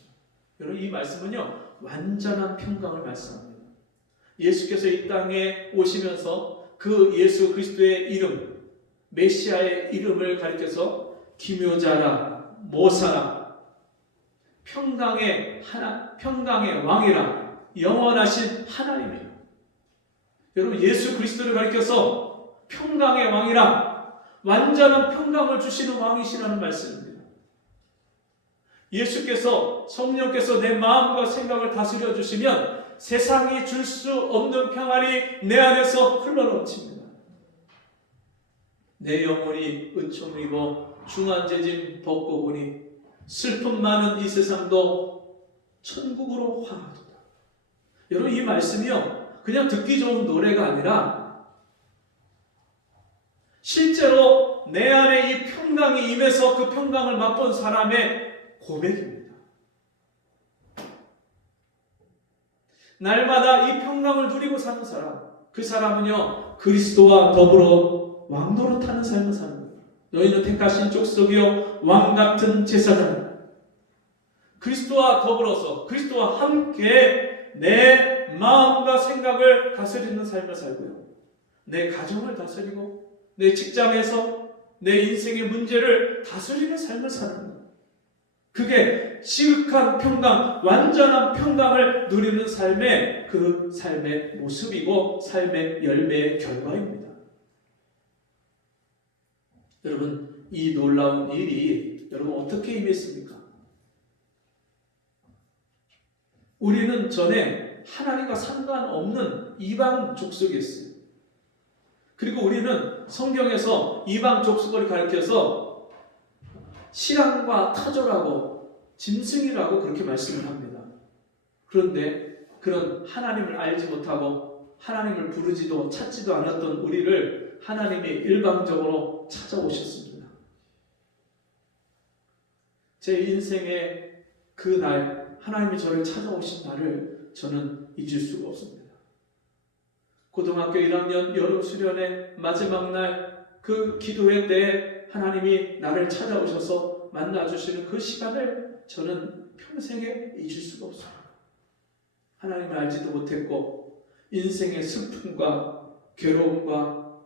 여러분, 이 말씀은요, 완전한 평강을 말씀합니다. 예수께서 이 땅에 오시면서 그 예수 그리스도의 이름, 메시아의 이름을 가리켜서 기묘자라, 모사라, 평강의 왕이라, 영원하신 하나님이에요. 여러분, 예수 그리스도를 가리켜서 평강의 왕이라, 완전한 평강을 주시는 왕이시라는 말씀입니다. 예수께서, 성령께서 내 마음과 생각을 다스려 주시면 세상이 줄 수 없는 평안이 내 안에서 흘러넘칩니다. 내 영혼이 은총을 입어 중한죄짐 벗고 보니 슬픔 많은 이 세상도 천국으로 향하도다. 여러분, 이 말씀이요, 그냥 듣기 좋은 노래가 아니라 실제로 내 안에 이 평강이 임해서 그 평강을 맛본 사람의 고백입니다. 날마다 이 평강을 누리고 사는 사람, 그 사람은요, 그리스도와 더불어 왕노릇하는 삶을 사는 거예요. 너희는 택하신 족속이요 왕같은 제사장이다. 그리스도와 더불어서, 그리스도와 함께 내 마음과 생각을 다스리는 삶을 살고요, 내 가정을 다스리고 내 직장에서 내 인생의 문제를 다스리는 삶을 사는 거예요. 그게 지극한 평강, 완전한 평강을 누리는 삶의, 그 삶의 모습이고 삶의 열매의 결과입니다. 여러분, 이 놀라운 일이 여러분 어떻게 임했습니까? 우리는 전에 하나님과 상관없는 이방 족속이었어요. 그리고 우리는 성경에서 이방 족속을 가리켜서 신앙과 타조라고 짐승이라고 그렇게 말씀을 합니다. 그런데 그런 하나님을 알지 못하고 하나님을 부르지도 찾지도 않았던 우리를 하나님이 일방적으로 찾아오셨습니다. 제 인생의 그 날, 하나님이 저를 찾아오신 날을 저는 잊을 수가 없습니다. 고등학교 1학년 여름 수련회 마지막 날 그 기도회 때 하나님이 나를 찾아오셔서 만나주시는 그 시간을 저는 평생에 잊을 수가 없어요. 하나님을 알지도 못했고 인생의 슬픔과 괴로움과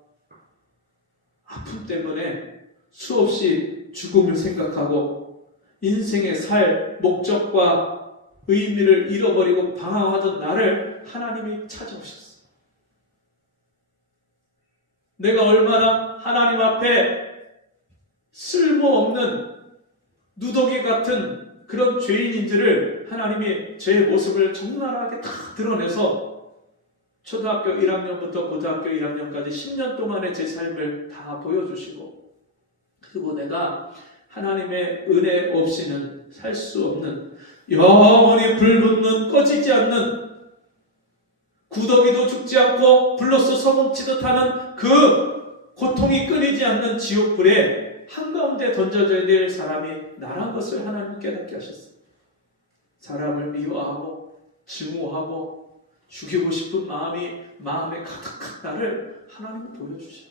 아픔 때문에 수없이 죽음을 생각하고 인생의 살 목적과 의미를 잃어버리고 방황하던 나를 하나님이 찾아오셨어요. 내가 얼마나 하나님 앞에 쓸모없는 누더기 같은 그런 죄인인지를 하나님이 제 모습을 적나라하게 다 드러내서 초등학교 1학년부터 고등학교 1학년까지 10년 동안의 제 삶을 다 보여주시고, 그리고 내가 하나님의 은혜 없이는 살 수 없는 영원히 불붙는 꺼지지 않는 구더기도 죽지 않고 불로서 서먹지도 타는 그 고통이 끊이지 않는 지옥불에 한가운데 던져져야 될 사람이 나란 것을 하나님 깨닫게 하셨어요. 사람을 미워하고 증오하고 죽이고 싶은 마음에 가득한 나를 하나님이 보여주셔요.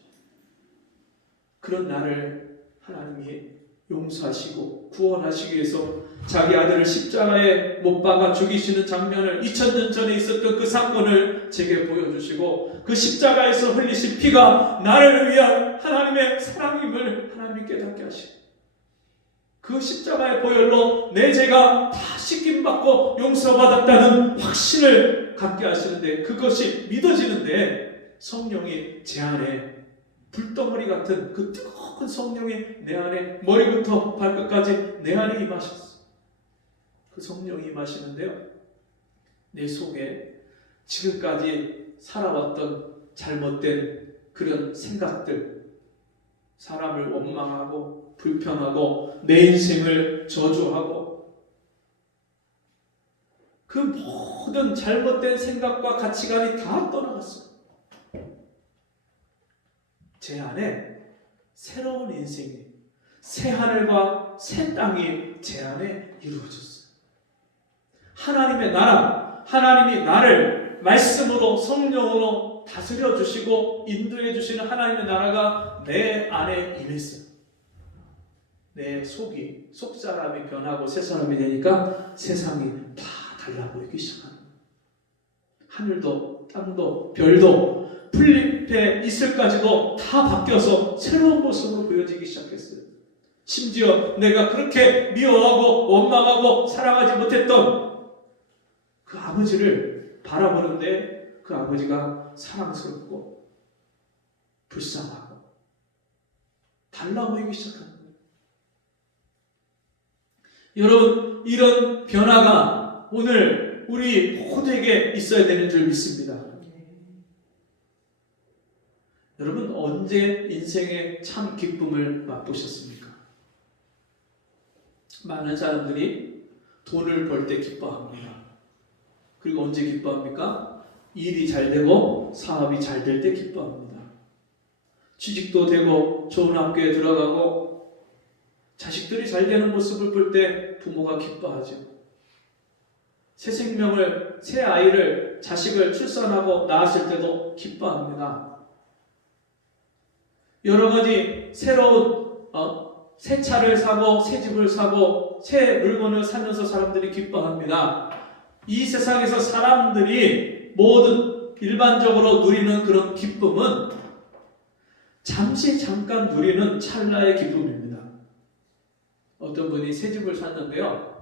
그런 나를 하나님이 용서하시고 구원하시기 위해서 자기 아들을 십자가에 못 박아 죽이시는 장면을 2000년 전에 있었던 그 사건을 제게 보여주시고, 그 십자가에서 흘리신 피가 나를 위한 하나님의 사랑임을 하나님이 깨닫게 하시고, 그 십자가의 보혈로 내 죄가 다 씻김받고 용서받았다는 확신을 갖게 하시는데, 그것이 믿어지는데 성령이 제 안에 불덩어리 같은 그 뜨거운 성령이 내 안에 머리부터 발끝까지 내 안에 임하셨어. 그 성령이 임하시는데요, 내 속에 지금까지 살아왔던 잘못된 그런 생각들, 사람을 원망하고 불평하고 내 인생을 저주하고 그 모든 잘못된 생각과 가치관이 다 떠나갔어요. 제 안에 새로운 인생이, 새 하늘과 새 땅이 제 안에 이루어졌어요. 하나님의 나라, 하나님이 나를 말씀으로 성령으로 다스려 주시고 인도해 주시는 하나님의 나라가 내 안에 임했어요. 내 속사람이 변하고 새 사람이 되니까 세상이 다 달라 보이기 시작합니다. 하늘도 땅도 별도 풀잎의 이슬까지도 다 바뀌어서 새로운 모습으로 보여지기 시작했어요. 심지어 내가 그렇게 미워하고 원망하고 사랑하지 못했던 그 아버지를 바라보는데 그 아버지가 사랑스럽고 불쌍하고 달라 보이기 시작합니다. 여러분, 이런 변화가 오늘 우리 모두에게 있어야 되는 줄 믿습니다. 여러분, 언제 인생의 참 기쁨을 맛보셨습니까? 많은 사람들이 돈을 벌 때 기뻐합니다. 그리고 언제 기뻐합니까? 일이 잘 되고 사업이 잘 될 때 기뻐합니다. 취직도 되고 좋은 학교에 들어가고 자식들이 잘 되는 모습을 볼 때 부모가 기뻐하죠. 새 생명을, 새 아이를, 자식을 출산하고 낳았을 때도 기뻐합니다. 여러 가지 새로운 새 차를 사고 새 집을 사고 새 물건을 사면서 사람들이 기뻐합니다. 이 세상에서 사람들이 모든 일반적으로 누리는 그런 기쁨은 잠깐 누리는 찰나의 기쁨입니다. 어떤 분이 새 집을 샀는데요,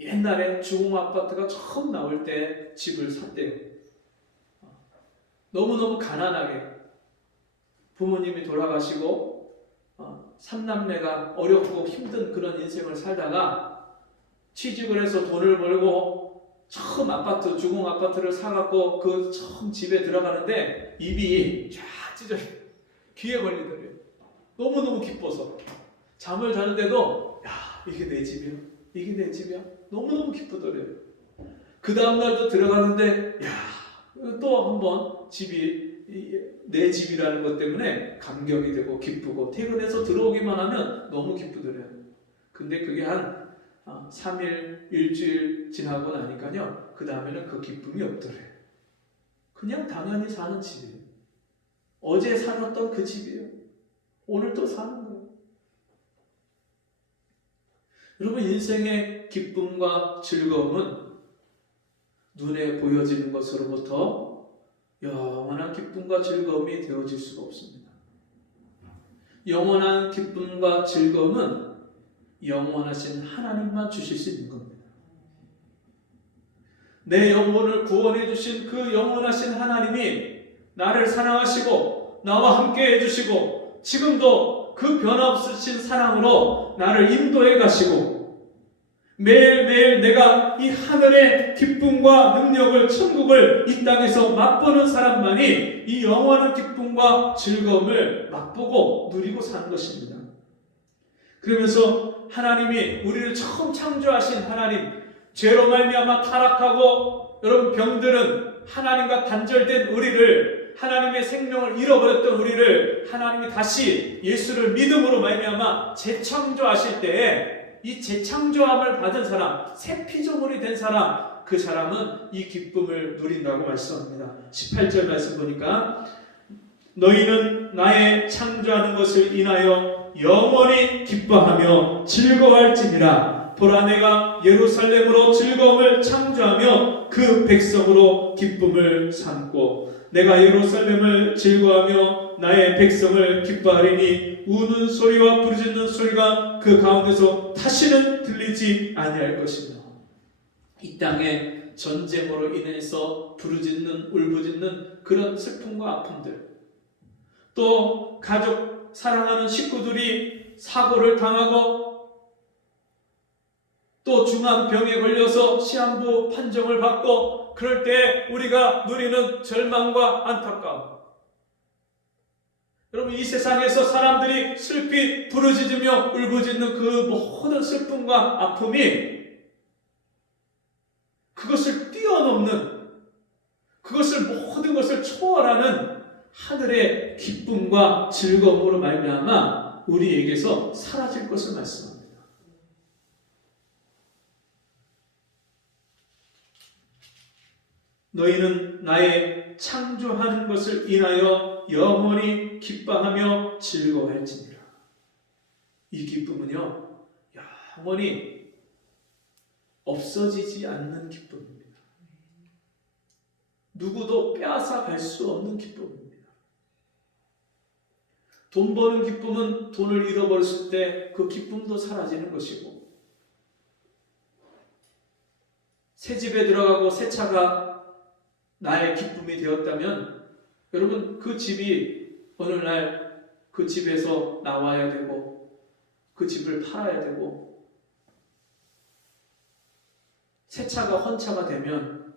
옛날에 주공 아파트가 처음 나올 때 집을 샀대요. 너무너무 가난하게 부모님이 돌아가시고 삼남매가 어렵고 힘든 그런 인생을 살다가 취직을 해서 돈을 벌고 처음 아파트, 주공 아파트를 사갖고 그 처음 집에 들어가는데 입이 쫙 찢어져 귀에 걸리더래요. 너무너무 기뻐서 잠을 자는데도 야, 이게 내 집이야, 이게 내 집이야, 너무너무 기쁘더래요. 그 다음날도 들어가는데 야, 또 한번 집이 내 집이라는 것 때문에 감격이 되고 기쁘고 퇴근해서 들어오기만 하면 너무 기쁘더래요. 근데 그게 한 3일, 일주일 지나고 나니까요, 그 다음에는 그 기쁨이 없더래요. 그냥 당연히 사는 집이에요. 어제 살았던 그 집이에요. 오늘 또 사는 거예요. 여러분, 인생의 기쁨과 즐거움은 눈에 보여지는 것으로부터 영원한 기쁨과 즐거움이 되어질 수가 없습니다. 영원한 기쁨과 즐거움은 영원하신 하나님만 주실 수 있는 겁니다. 내 영혼을 구원해 주신 그 영원하신 하나님이 나를 사랑하시고 나와 함께 해주시고 지금도 그 변함없으신 사랑으로 나를 인도해 가시고 매일매일 내가 이 하늘의 기쁨과 능력을, 천국을 이 땅에서 맛보는 사람만이 이 영원한 기쁨과 즐거움을 맛보고 누리고 사는 것입니다. 그러면서 하나님이 우리를 처음 창조하신 하나님, 죄로 말미암아 타락하고 여러분 병들은 하나님과 단절된 우리를, 하나님의 생명을 잃어버렸던 우리를 하나님이 다시 예수를 믿음으로 말미암아 재창조하실 때에 이 재창조함을 받은 사람, 새 피조물이 된 사람, 그 사람은 이 기쁨을 누린다고 말씀합니다. 18절 말씀 보니까 너희는 나의 창조하는 것을 인하여 영원히 기뻐하며 즐거워할지니라. 보라, 내가 예루살렘으로 즐거움을 창조하며 그 백성으로 기쁨을 삼고 내가 예루살렘을 즐거워하며 나의 백성을 기뻐하리니 우는 소리와 부르짖는 소리가 그 가운데서 다시는 들리지 아니할 것이며. 이 땅에 전쟁으로 인해서 부르짖는 울부짖는 그런 슬픔과 아픔들, 또 가족 사랑하는 식구들이 사고를 당하고 또 중한 병에 걸려서 시한부 판정을 받고 그럴 때 우리가 누리는 절망과 안타까움. 여러분, 이 세상에서 사람들이 슬피 부르짖으며 울부짖는 그 모든 슬픔과 아픔이 그것을 뛰어넘는, 그것을 모든 것을 초월하는 하늘의 기쁨과 즐거움으로 말미암아 우리에게서 사라질 것을 말씀합니다. 너희는 나의 창조하는 것을 인하여 영원히 기뻐하며 즐거워할지니라. 이 기쁨은요, 영원히 없어지지 않는 기쁨입니다. 누구도 빼앗아 갈 수 없는 기쁨입니다. 돈 버는 기쁨은 돈을 잃어버렸을 때 그 기쁨도 사라지는 것이고, 새 집에 들어가고 새 차가 나의 기쁨이 되었다면 여러분, 그 집이 어느 날 그 집에서 나와야 되고 그 집을 팔아야 되고 새 차가 헌차가 되면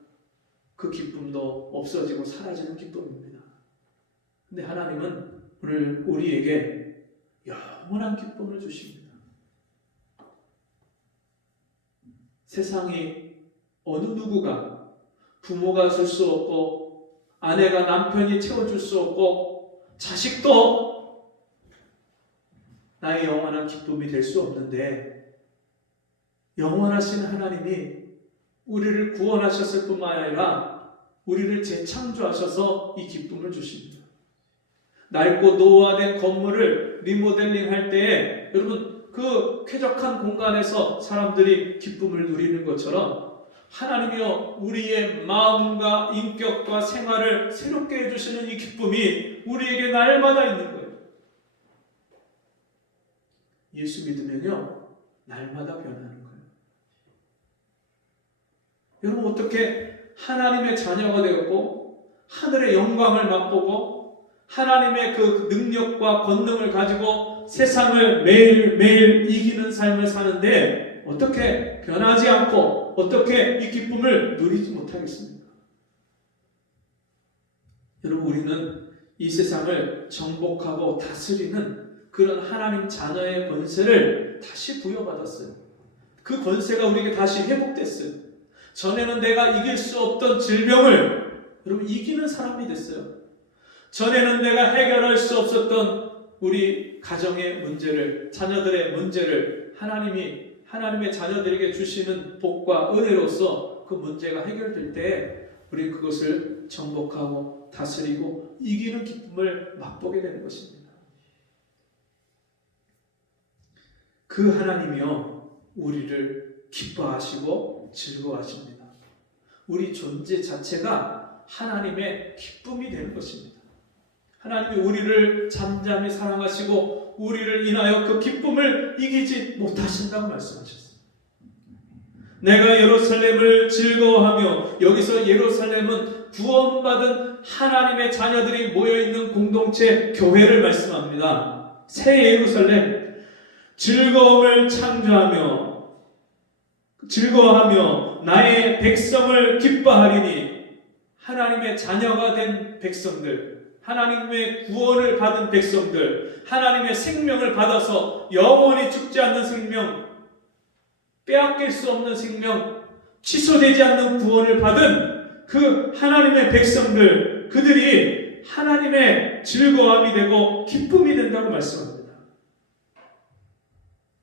그 기쁨도 없어지고 사라지는 기쁨입니다. 근데 하나님은 오늘 우리에게 영원한 기쁨을 주십니다. 세상이 어느 누구가 부모가 줄 수 없고 아내가 남편이 채워줄 수 없고 자식도 나의 영원한 기쁨이 될 수 없는데 영원하신 하나님이 우리를 구원하셨을 뿐만 아니라 우리를 재창조하셔서 이 기쁨을 주십니다. 낡고 노후화된 건물을 리모델링 할 때에 여러분 그 쾌적한 공간에서 사람들이 기쁨을 누리는 것처럼 하나님이여 우리의 마음과 인격과 생활을 새롭게 해주시는 이 기쁨이 우리에게 날마다 있는 거예요. 예수 믿으면요 날마다 변하는 거예요. 여러분 어떻게 하나님의 자녀가 되었고 하늘의 영광을 맛보고 하나님의 그 능력과 권능을 가지고 세상을 매일매일 이기는 삶을 사는데 어떻게 변하지 않고 어떻게 이 기쁨을 누리지 못하겠습니까? 여러분, 우리는 이 세상을 정복하고 다스리는 그런 하나님 자녀의 권세를 다시 부여받았어요. 그 권세가 우리에게 다시 회복됐어요. 전에는 내가 이길 수 없던 질병을 여러분 이기는 사람이 됐어요. 전에는 내가 해결할 수 없었던 우리 가정의 문제를, 자녀들의 문제를 하나님의 자녀들에게 주시는 복과 은혜로서 그 문제가 해결될 때 우리 그것을 정복하고 다스리고 이기는 기쁨을 맛보게 되는 것입니다. 그 하나님이요 우리를 기뻐하시고 즐거워하십니다. 우리 존재 자체가 하나님의 기쁨이 되는 것입니다. 하나님이 우리를 잠잠히 사랑하시고 우리를 인하여 그 기쁨을 이기지 못하신다고 말씀하셨어요. 내가 예루살렘을 즐거워하며, 여기서 예루살렘은 구원받은 하나님의 자녀들이 모여있는 공동체 교회를 말씀합니다. 새 예루살렘, 즐거움을 즐거워하며 나의 백성을 기뻐하리니, 하나님의 자녀가 된 백성들, 하나님의 구원을 받은 백성들, 하나님의 생명을 받아서 영원히 죽지 않는 생명, 빼앗길 수 없는 생명, 취소되지 않는 구원을 받은 그 하나님의 백성들, 그들이 하나님의 즐거움이 되고 기쁨이 된다고 말씀합니다.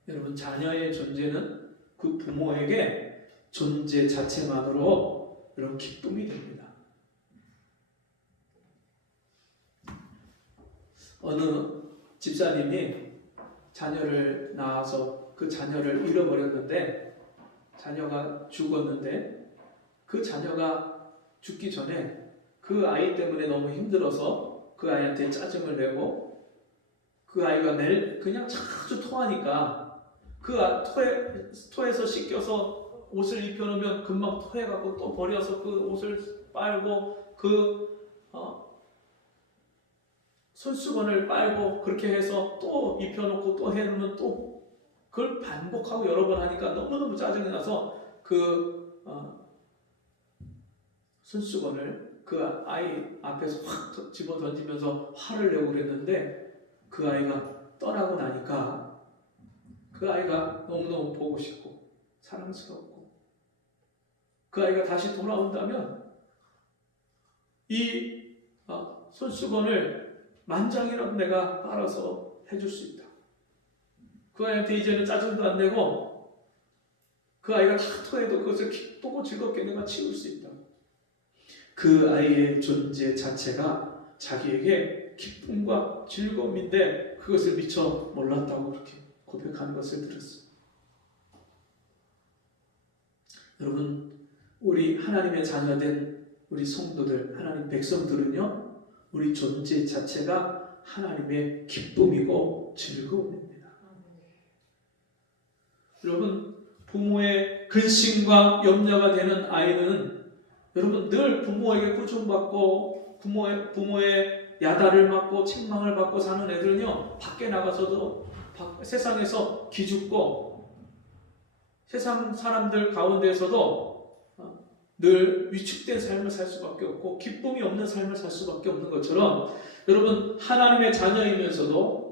여러분, 자녀의 존재는 그 부모에게 존재 자체만으로 여러분 기쁨이 됩니다. 어느 집사님이 자녀를 낳아서 그 자녀를 잃어버렸는데, 자녀가 죽었는데 그 자녀가 죽기 전에 그 아이 때문에 너무 힘들어서 그 아이한테 짜증을 내고, 그 아이가 그냥 자주 토하니까 그 토해서 씻겨서 옷을 입혀놓으면 금방 토해갖고 또 버려서 그 옷을 빨고 손수건을 빨고 그렇게 해서 또 입혀놓고 또 해놓으면 또 그걸 반복하고 여러 번 하니까 너무너무 짜증이 나서 그 손수건을 그 아이 앞에서 확 집어 던지면서 화를 내고 그랬는데, 그 아이가 떠나고 나니까 그 아이가 너무너무 보고 싶고 사랑스럽고, 그 아이가 다시 돌아온다면 이 손수건을 만장이라도 내가 빨아서 해줄 수 있다. 그 아이한테 이제는 짜증도 안 내고 그 아이가 다 토해도 그것을 기쁘고 즐겁게 내가 치울 수 있다. 그 아이의 존재 자체가 자기에게 기쁨과 즐거움인데 그것을 미처 몰랐다고 그렇게 고백하는 것을 들었어요. 여러분, 우리 하나님의 자녀된 우리 성도들, 하나님 백성들은요, 우리 존재 자체가 하나님의 기쁨이고 즐거움입니다. 여러분, 부모의 근심과 염려가 되는 아이는 여러분 늘 부모에게 고통받고 부모의 야단을 맞고 책망을 받고 사는 애들은요, 밖에 나가서도 세상에서 기죽고 세상 사람들 가운데서도 늘 위축된 삶을 살 수밖에 없고 기쁨이 없는 삶을 살 수밖에 없는 것처럼, 여러분 하나님의 자녀이면서도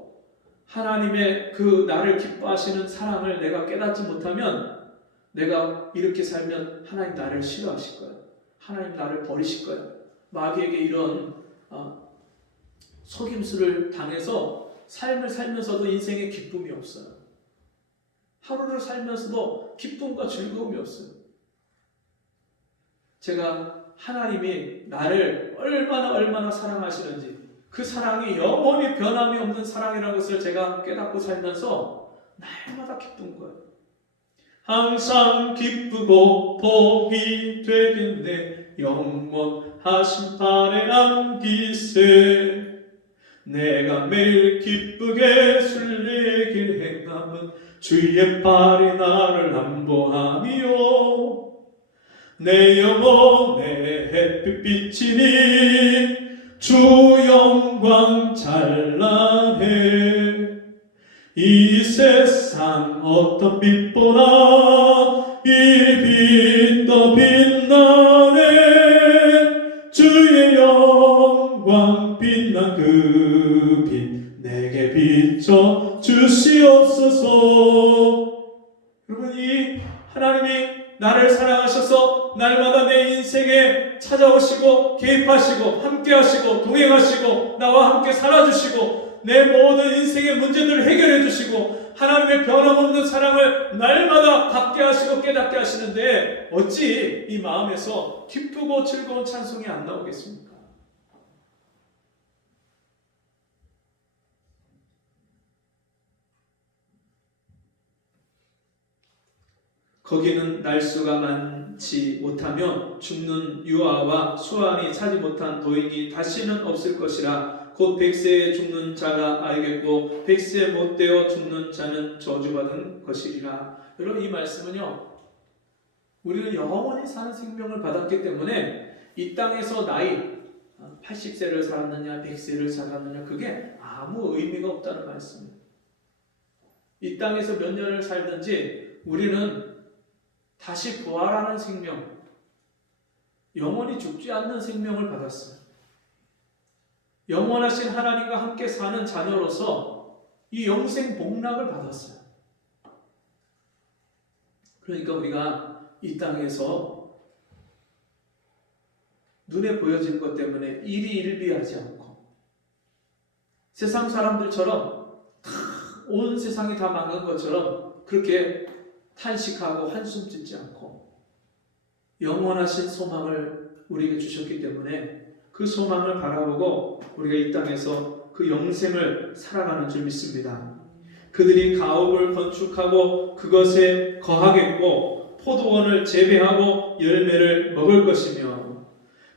하나님의 그 나를 기뻐하시는 사랑을 내가 깨닫지 못하면, 내가 이렇게 살면 하나님 나를 싫어하실 거야, 하나님 나를 버리실 거야, 마귀에게 이런 속임수를 당해서 삶을 살면서도 인생에 기쁨이 없어요. 하루를 살면서도 기쁨과 즐거움이 없어요. 제가 하나님이 나를 얼마나 사랑하시는지, 그 사랑이 영원히 변함이 없는 사랑이라는 것을 제가 깨닫고 살면서 날마다 기쁜 거예요. 항상 기쁘고 복이 되겠네, 영원하신 발에 안기세. 내가 매일 기쁘게 순례길 행함은 주의 발이 나를 안보하니요. 내 영혼의 햇빛 비치니 주 영광 찬란해. 이 세상 어떤 빛보다 이 빛도 빛나네 주의 영광 빛난 그 빛 내게 비춰 주시옵소서. 여러분, 이 하나님이 나를 사랑하셔서 날마다 내 인생에 찾아오시고 개입하시고 함께하시고 동행하시고 나와 함께 살아주시고 내 모든 인생의 문제들을 해결해 주시고 하나님의 변함없는 사랑을 날마다 갖게 하시고 깨닫게 하시는데 어찌 이 마음에서 기쁘고 즐거운 찬송이 안 나오겠습니까? 거기는 날수가 많지 못하며 죽는 유아와 수완이 차지 못한 도인이 다시는 없을 것이라. 곧 100세에 죽는 자가 알겠고 100세 못 되어 죽는 자는 저주받은 것이리라. 여러분, 이 말씀은요, 우리는 영원히 사는 생명을 받았기 때문에 이 땅에서 나이 80세를 살았느냐 100세를 살았느냐 그게 아무 의미가 없다는 말씀입니다. 이 땅에서 몇 년을 살든지 우리는 다시 부활하는 생명, 영원히 죽지 않는 생명을 받았어요. 영원하신 하나님과 함께 사는 자녀로서 이 영생 복락을 받았어요. 그러니까 우리가 이 땅에서 눈에 보여지는 것 때문에 일희일비하지 않고 세상 사람들처럼 온 세상이 다 망한 것처럼 그렇게 탄식하고 한숨 짓지 않고 영원하신 소망을 우리에게 주셨기 때문에 그 소망을 바라보고 우리가 이 땅에서 그 영생을 살아가는 줄 믿습니다. 그들이 가옥을 건축하고 그것에 거하겠고 포도원을 재배하고 열매를 먹을 것이며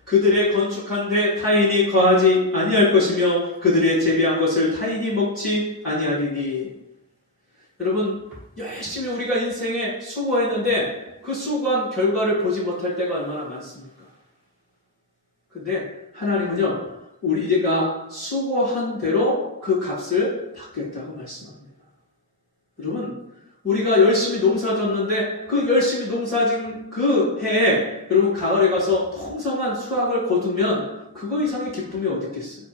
그들의 건축한 데 타인이 거하지 아니할 것이며 그들의 재배한 것을 타인이 먹지 아니하리니. 여러분, 열심히 우리가 인생에 수고했는데 그 수고한 결과를 보지 못할 때가 얼마나 많습니까? 근데 하나님은요, 우리가 수고한 대로 그 값을 받겠다고 말씀합니다. 여러분, 우리가 열심히 농사 졌는데 그 열심히 농사진 그 해에 여러분 가을에 가서 풍성한 수확을 거두면 그거 이상의 기쁨이 어디 있겠어요?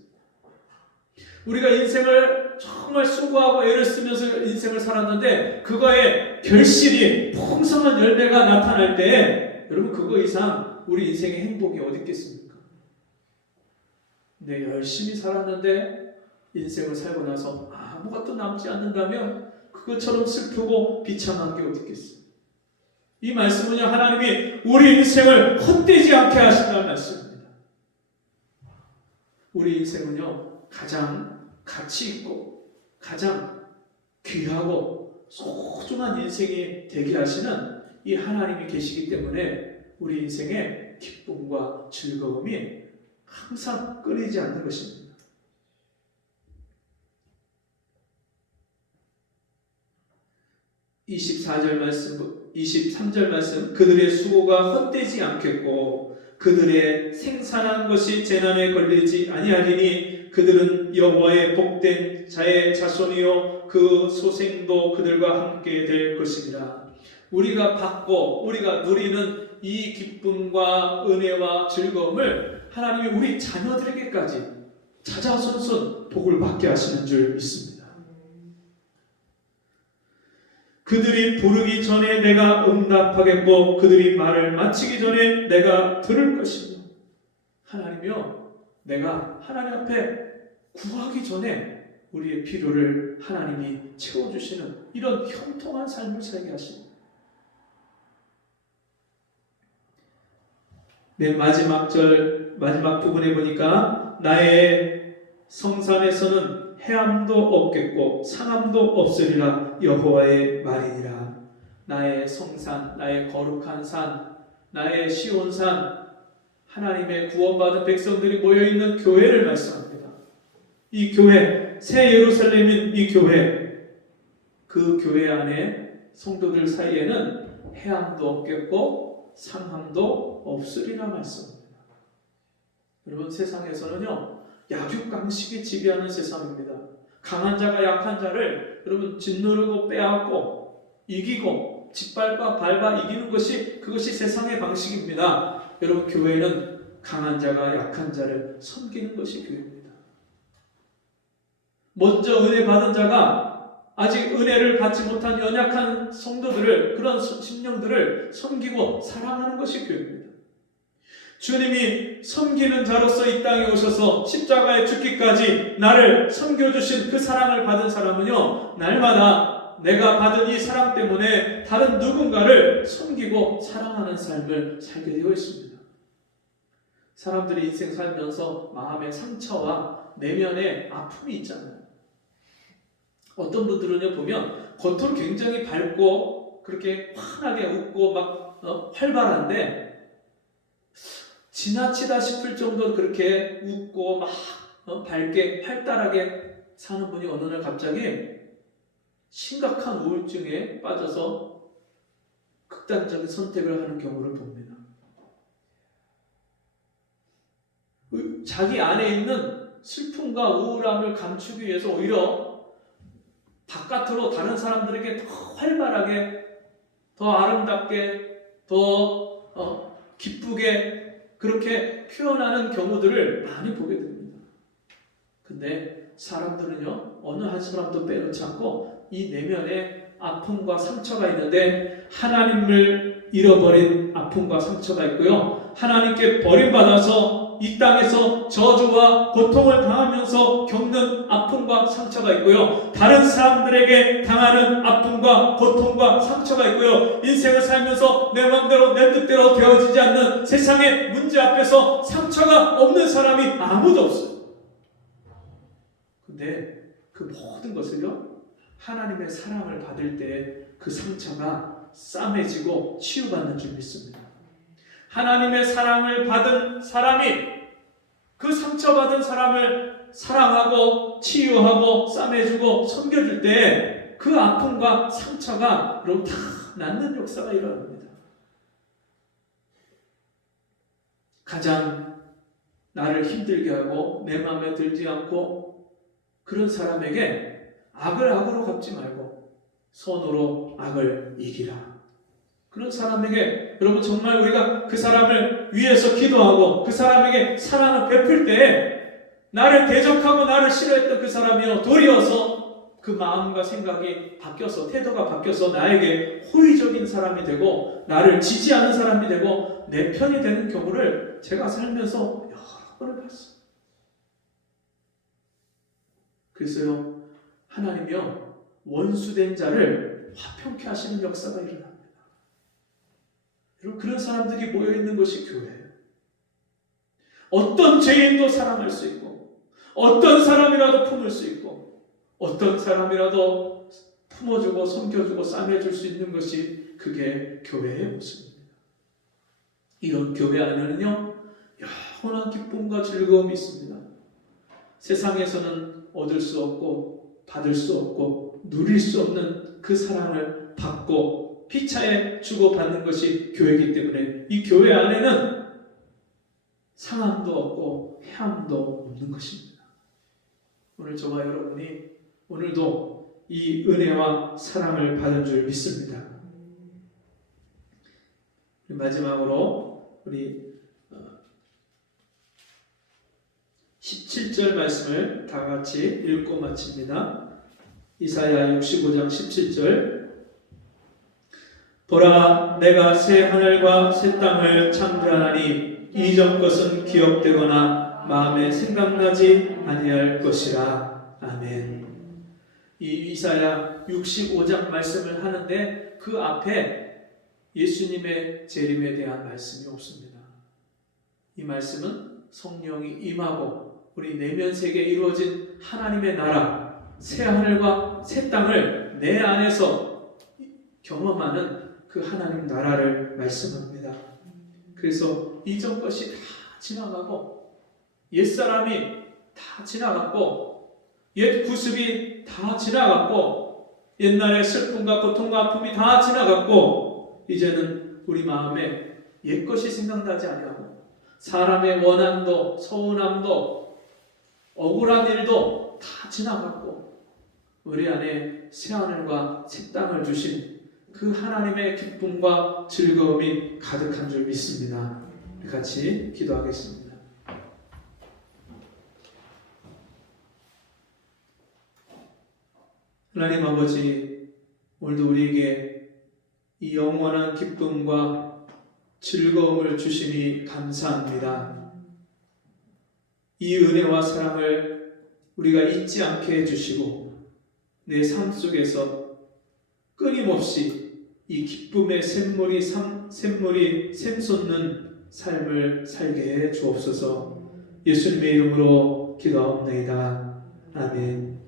우리가 인생을 정말 수고하고 애를 쓰면서 인생을 살았는데 그거에 결실이 풍성한 열매가 나타날 때 여러분 그거 이상 우리 인생의 행복이 어디 있겠습니까? 네, 열심히 살았는데 인생을 살고 나서 아무것도 남지 않는다면 그것처럼 슬프고 비참한 게 어디 있겠어요? 이 말씀은요, 하나님이 우리 인생을 헛되지 않게 하신다는 말씀입니다. 우리 인생은요, 가장 가치 있고 가장 귀하고 소중한 인생이 되게 하시는 이 하나님이 계시기 때문에 우리 인생의 기쁨과 즐거움이 항상 끊이지 않는 것입니다. 23절 말씀 그들의 수고가 헛되지 않겠고 그들의 생산한 것이 재난에 걸리지 아니하리니 그들은 여호와의 복된 자의 자손이요 그 소생도 그들과 함께 될 것이니라. 우리가 받고 우리가 누리는 이 기쁨과 은혜와 즐거움을 하나님이 우리 자녀들에게까지 자자손손 복을 받게 하시는 줄 믿습니다. 그들이 부르기 전에 내가 응답하겠고 그들이 말을 마치기 전에 내가 들을 것이며. 하나님이요, 내가 하나님 앞에 구하기 전에 우리의 필요를 하나님이 채워주시는 이런 형통한 삶을 살게 하십니다. 맨 마지막 부분에 보니까 나의 성산에서는 해함도 없겠고 상함도 없으리라 여호와의 말이니라. 나의 성산, 나의 거룩한 산, 나의 시온산, 하나님의 구원받은 백성들이 모여있는 교회를 말씀합니다. 이 교회, 새 예루살렘인 이 교회, 그 교회 안에 성도들 사이에는 해함도 없겠고 상함도 없으리라 말씀합니다. 여러분, 세상에서는요, 약육강식이 지배하는 세상입니다. 강한 자가 약한 자를 여러분 짓누르고 빼앗고 이기고 짓밟아 밟아 이기는 것이 그것이 세상의 방식입니다. 여러분, 교회는 강한 자가 약한 자를 섬기는 것이 교회입니다. 먼저 은혜 받은 자가 아직 은혜를 받지 못한 연약한 성도들을, 그런 심령들을 섬기고 사랑하는 것이 교회입니다. 주님이 섬기는 자로서 이 땅에 오셔서 십자가에 죽기까지 나를 섬겨주신 그 사랑을 받은 사람은요, 날마다 내가 받은 이 사랑 때문에 다른 누군가를 섬기고 사랑하는 삶을 살게 되어 있습니다. 사람들이 인생 살면서 마음의 상처와 내면의 아픔이 있잖아요. 어떤 분들은요, 보면 겉으로 굉장히 밝고 그렇게 환하게 웃고 막 활발한데 지나치다 싶을 정도로 그렇게 웃고 막 밝게 활달하게 사는 분이 어느 날 갑자기 심각한 우울증에 빠져서 극단적인 선택을 하는 경우를 봅니다. 자기 안에 있는 슬픔과 우울함을 감추기 위해서 오히려 바깥으로 다른 사람들에게 더 활발하게, 더 아름답게, 더 기쁘게 그렇게 표현하는 경우들을 많이 보게 됩니다. 근데 사람들은요, 어느 한 사람도 빼놓지 않고 이 내면에 아픔과 상처가 있는데, 하나님을 잃어버린 아픔과 상처가 있고요, 하나님께 버림받아서 이 땅에서 저주와 고통을 당하면서 겪는 아픔과 상처가 있고요, 다른 사람들에게 당하는 아픔과 고통과 상처가 있고요, 인생을 살면서 내 마음대로 내 뜻대로 되어지지 않는 세상의 문제 앞에서 상처가 없는 사람이 아무도 없어요. 근데 그 모든 것을요, 하나님의 사랑을 받을 때 그 상처가 싸매지고 치유받는 줄 믿습니다. 하나님의 사랑을 받은 사람이 그 상처받은 사람을 사랑하고 치유하고 싸매주고 섬겨줄 때 그 아픔과 상처가 여러분 다 낫는 역사가 일어납니다. 가장 나를 힘들게 하고 내 마음에 들지 않고 그런 사람에게 악을 악으로 갚지 말고 선으로 악을 이기라. 그런 사람에게 여러분 정말 우리가 그 사람을 위해서 기도하고 그 사람에게 사랑을 베풀 때 나를 대적하고 나를 싫어했던 그 사람이요, 도리어서 그 마음과 생각이 바뀌어서, 태도가 바뀌어서 나에게 호의적인 사람이 되고 나를 지지하는 사람이 되고 내 편이 되는 경우를 제가 살면서 여러 번을 봤어요. 그래서요, 하나님이요, 원수된 자를 화평케 하시는 역사가 일어납니다. 여러분, 그런 사람들이 모여있는 것이 교회예요. 어떤 죄인도 사랑할 수 있고, 어떤 사람이라도 품을 수 있고, 어떤 사람이라도 품어주고 섬겨주고 싸매줄 수 있는 것이 그게 교회의 모습입니다. 이런 교회 안에는요, 영원한 기쁨과 즐거움이 있습니다. 세상에서는 얻을 수 없고 받을 수 없고 누릴 수 없는 그 사랑을 받고 피차에 주고받는 것이 교회이기 때문에 이 교회 안에는 상함도 없고 해함도 없는 것입니다. 오늘 저와 여러분이 오늘도 이 은혜와 사랑을 받은 줄 믿습니다. 마지막으로 우리 17절 말씀을 다 같이 읽고 마칩니다. 이사야 65장 17절. 보라, 내가 새 하늘과 새 땅을 창조하나니 이전 것은 기억되거나 마음에 생각나지 아니할 것이라. 아멘. 이 이사야 65장 말씀을 하는데 그 앞에 예수님의 재림에 대한 말씀이 없습니다. 이 말씀은 성령이 임하고 우리 내면 세계에 이루어진 하나님의 나라, 새 하늘과 새 땅을 내 안에서 경험하는 그 하나님 나라를 말씀합니다. 그래서 이전 것이 다 지나가고 옛사람이 다 지나갔고 옛 구습이 다 지나갔고 옛날의 슬픔과 고통과 아픔이 다 지나갔고 이제는 우리 마음에 옛것이 생각나지 아니하고 사람의 원한도 서운함도 억울한 일도 다 지나갔고 우리 안에 새하늘과 새 땅을 주신 그 하나님의 기쁨과 즐거움이 가득한 줄 믿습니다. 같이 기도하겠습니다. 하나님 아버지, 오늘도 우리에게 이 영원한 기쁨과 즐거움을 주시니 감사합니다. 이 은혜와 사랑을 우리가 잊지 않게 해주시고 내 삶 속에서 끊임없이 이 기쁨의 샘물이 샘솟는 삶을 살게 해 주옵소서. 예수님의 이름으로 기도하옵나이다. 아멘.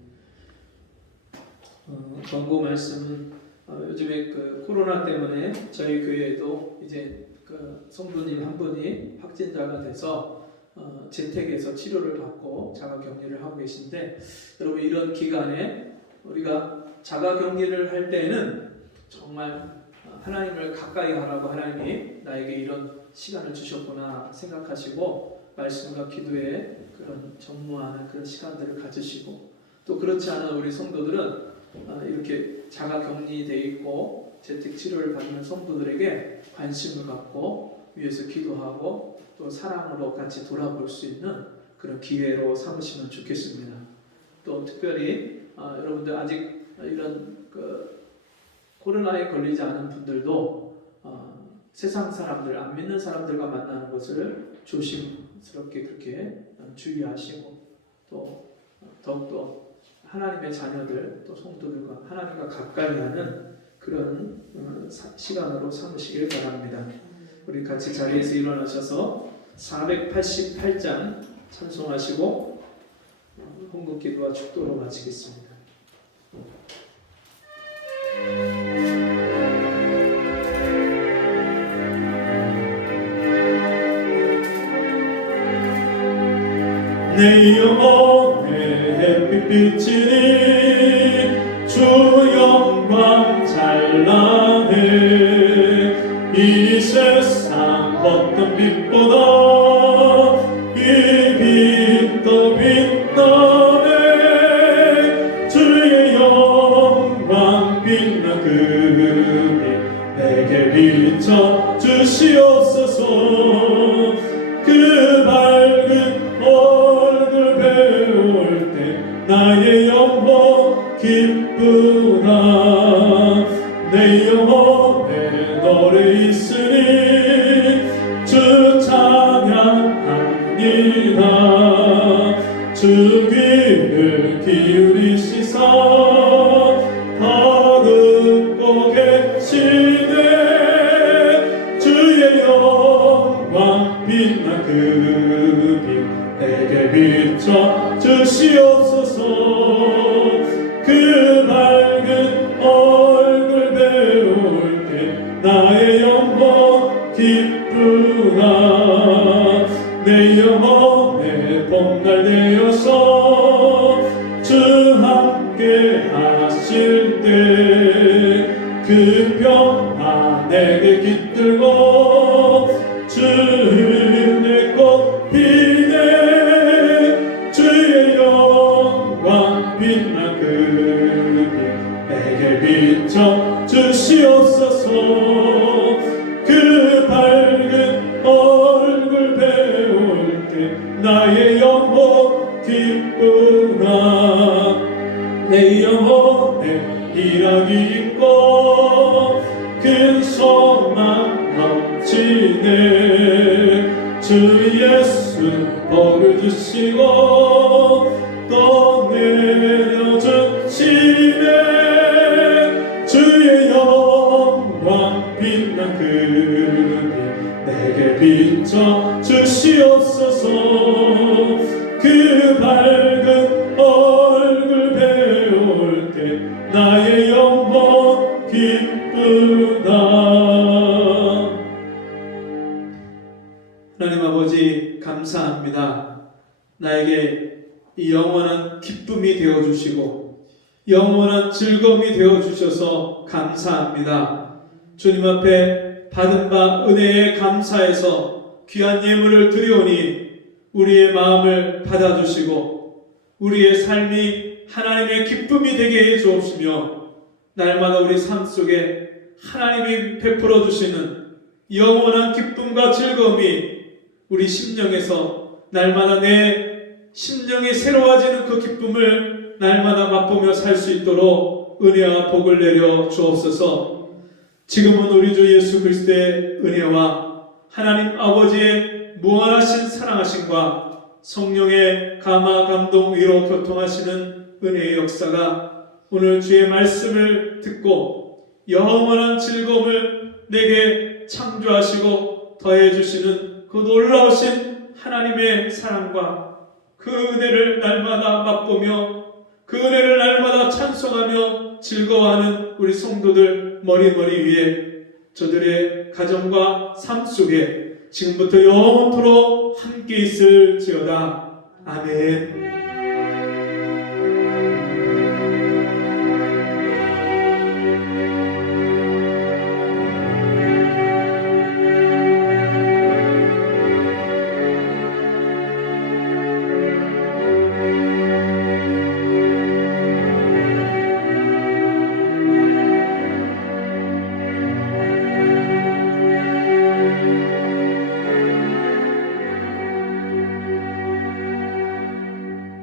광고 말씀은 요즘에 그 코로나 때문에 저희 교회에도 이제 그 성도님 한 분이 확진자가 돼서 재택에서 치료를 받고 자가격리를 하고 계신데, 여러분 이런 기간에 우리가 자가격리를 할 때는 정말 하나님을 가까이 하라고 하나님이 나에게 이런 시간을 주셨구나 생각하시고 말씀과 기도에 그런 전무하는 그런 시간들을 가지시고, 또 그렇지 않은 우리 성도들은 이렇게 자가격리돼 있고 재택치료를 받는 성도들에게 관심을 갖고 위해서 기도하고 또 사랑으로 같이 돌아볼 수 있는 그런 기회로 삼으시면 좋겠습니다. 또 특별히 여러분들 아직 이런 코로나에 걸리지 않은 분들도 세상 사람들, 안 믿는 사람들과 만나는 것을 조심스럽게 그렇게 주의하시고, 또 더욱더 하나님의 자녀들, 또 성도들과 하나님과 가까이 하는 그런 시간으로 삼으시길 바랍니다. 우리 같이 자리에서 일어나셔서 488장 찬송하시고 헌금 기도와 축도로 마치겠습니다. 내 영혼의 햇빛 비치니 주 영광 찬란해. 이 세상 어떤 빛보다 이 빛 더 빛나네. 주의 영광 빛나 그 빛 내게 비춰 주시옵소서. 그 밝은 얼굴 배울 때 나의 영혼 기쁘다. 내 영혼에 노래 있으니 주 찬양합니다. 주 귀를 기울이시사 다 듣고 계시네. 주의 영광 빛나 그 빛 내게 비춰 주시옵소서. 그 밝은 얼굴 배울 때 나의 영혼 기쁘다. 내 영혼의 봄날 되어서 주 함께 하실 때 그 평화 내게 깃들고 주 은혜 꽃 피네. 주의 영광 빛나 그 빛 내게 비춰 주시옵소서. 그 밝은 얼굴 배울 때 나의 영혼 기쁘다. 내 영혼에 희락이 있고 큰 소망 넘치네. 주 예수 복을 주시고 또 내려주시네. 주의 영광 빛나 그 빛 내게 비춰 주시옵소서. 그 밝은 얼굴 배울 때 나의 영혼 기쁘다. 하나님 아버지 감사합니다. 나에게 이 영원한 기쁨이 되어주시고 영원한 즐거움이 되어주셔서 감사합니다. 주님 앞에 받은 바 은혜에 감사해서 귀한 예물을 드려오니 우리의 마음을 받아주시고 우리의 삶이 하나님의 기쁨이 되게 해 주옵시며 날마다 우리 삶 속에 하나님이 베풀어 주시는 영원한 기쁨과 즐거움이 우리 심령에서 날마다 내 심령이 새로워지는 그 기쁨을 날마다 맛보며 살 수 있도록 은혜와 복을 내려 주옵소서. 지금은 우리 주 예수 그리스도의 은혜와 하나님 아버지의 무한하신 사랑하심과 성령의 감화 감동 위로 교통하시는 은혜의 역사가 오늘 주의 말씀을 듣고 영원한 즐거움을 내게 창조하시고 더해주시는 그 놀라우신 하나님의 사랑과 그 은혜를 날마다 맛보며 그 은혜를 날마다 찬송하며 즐거워하는 우리 성도들 머리머리 위에 저들의 가정과 삶 속에 지금부터 영원토록 함께 있을지어다. 아멘.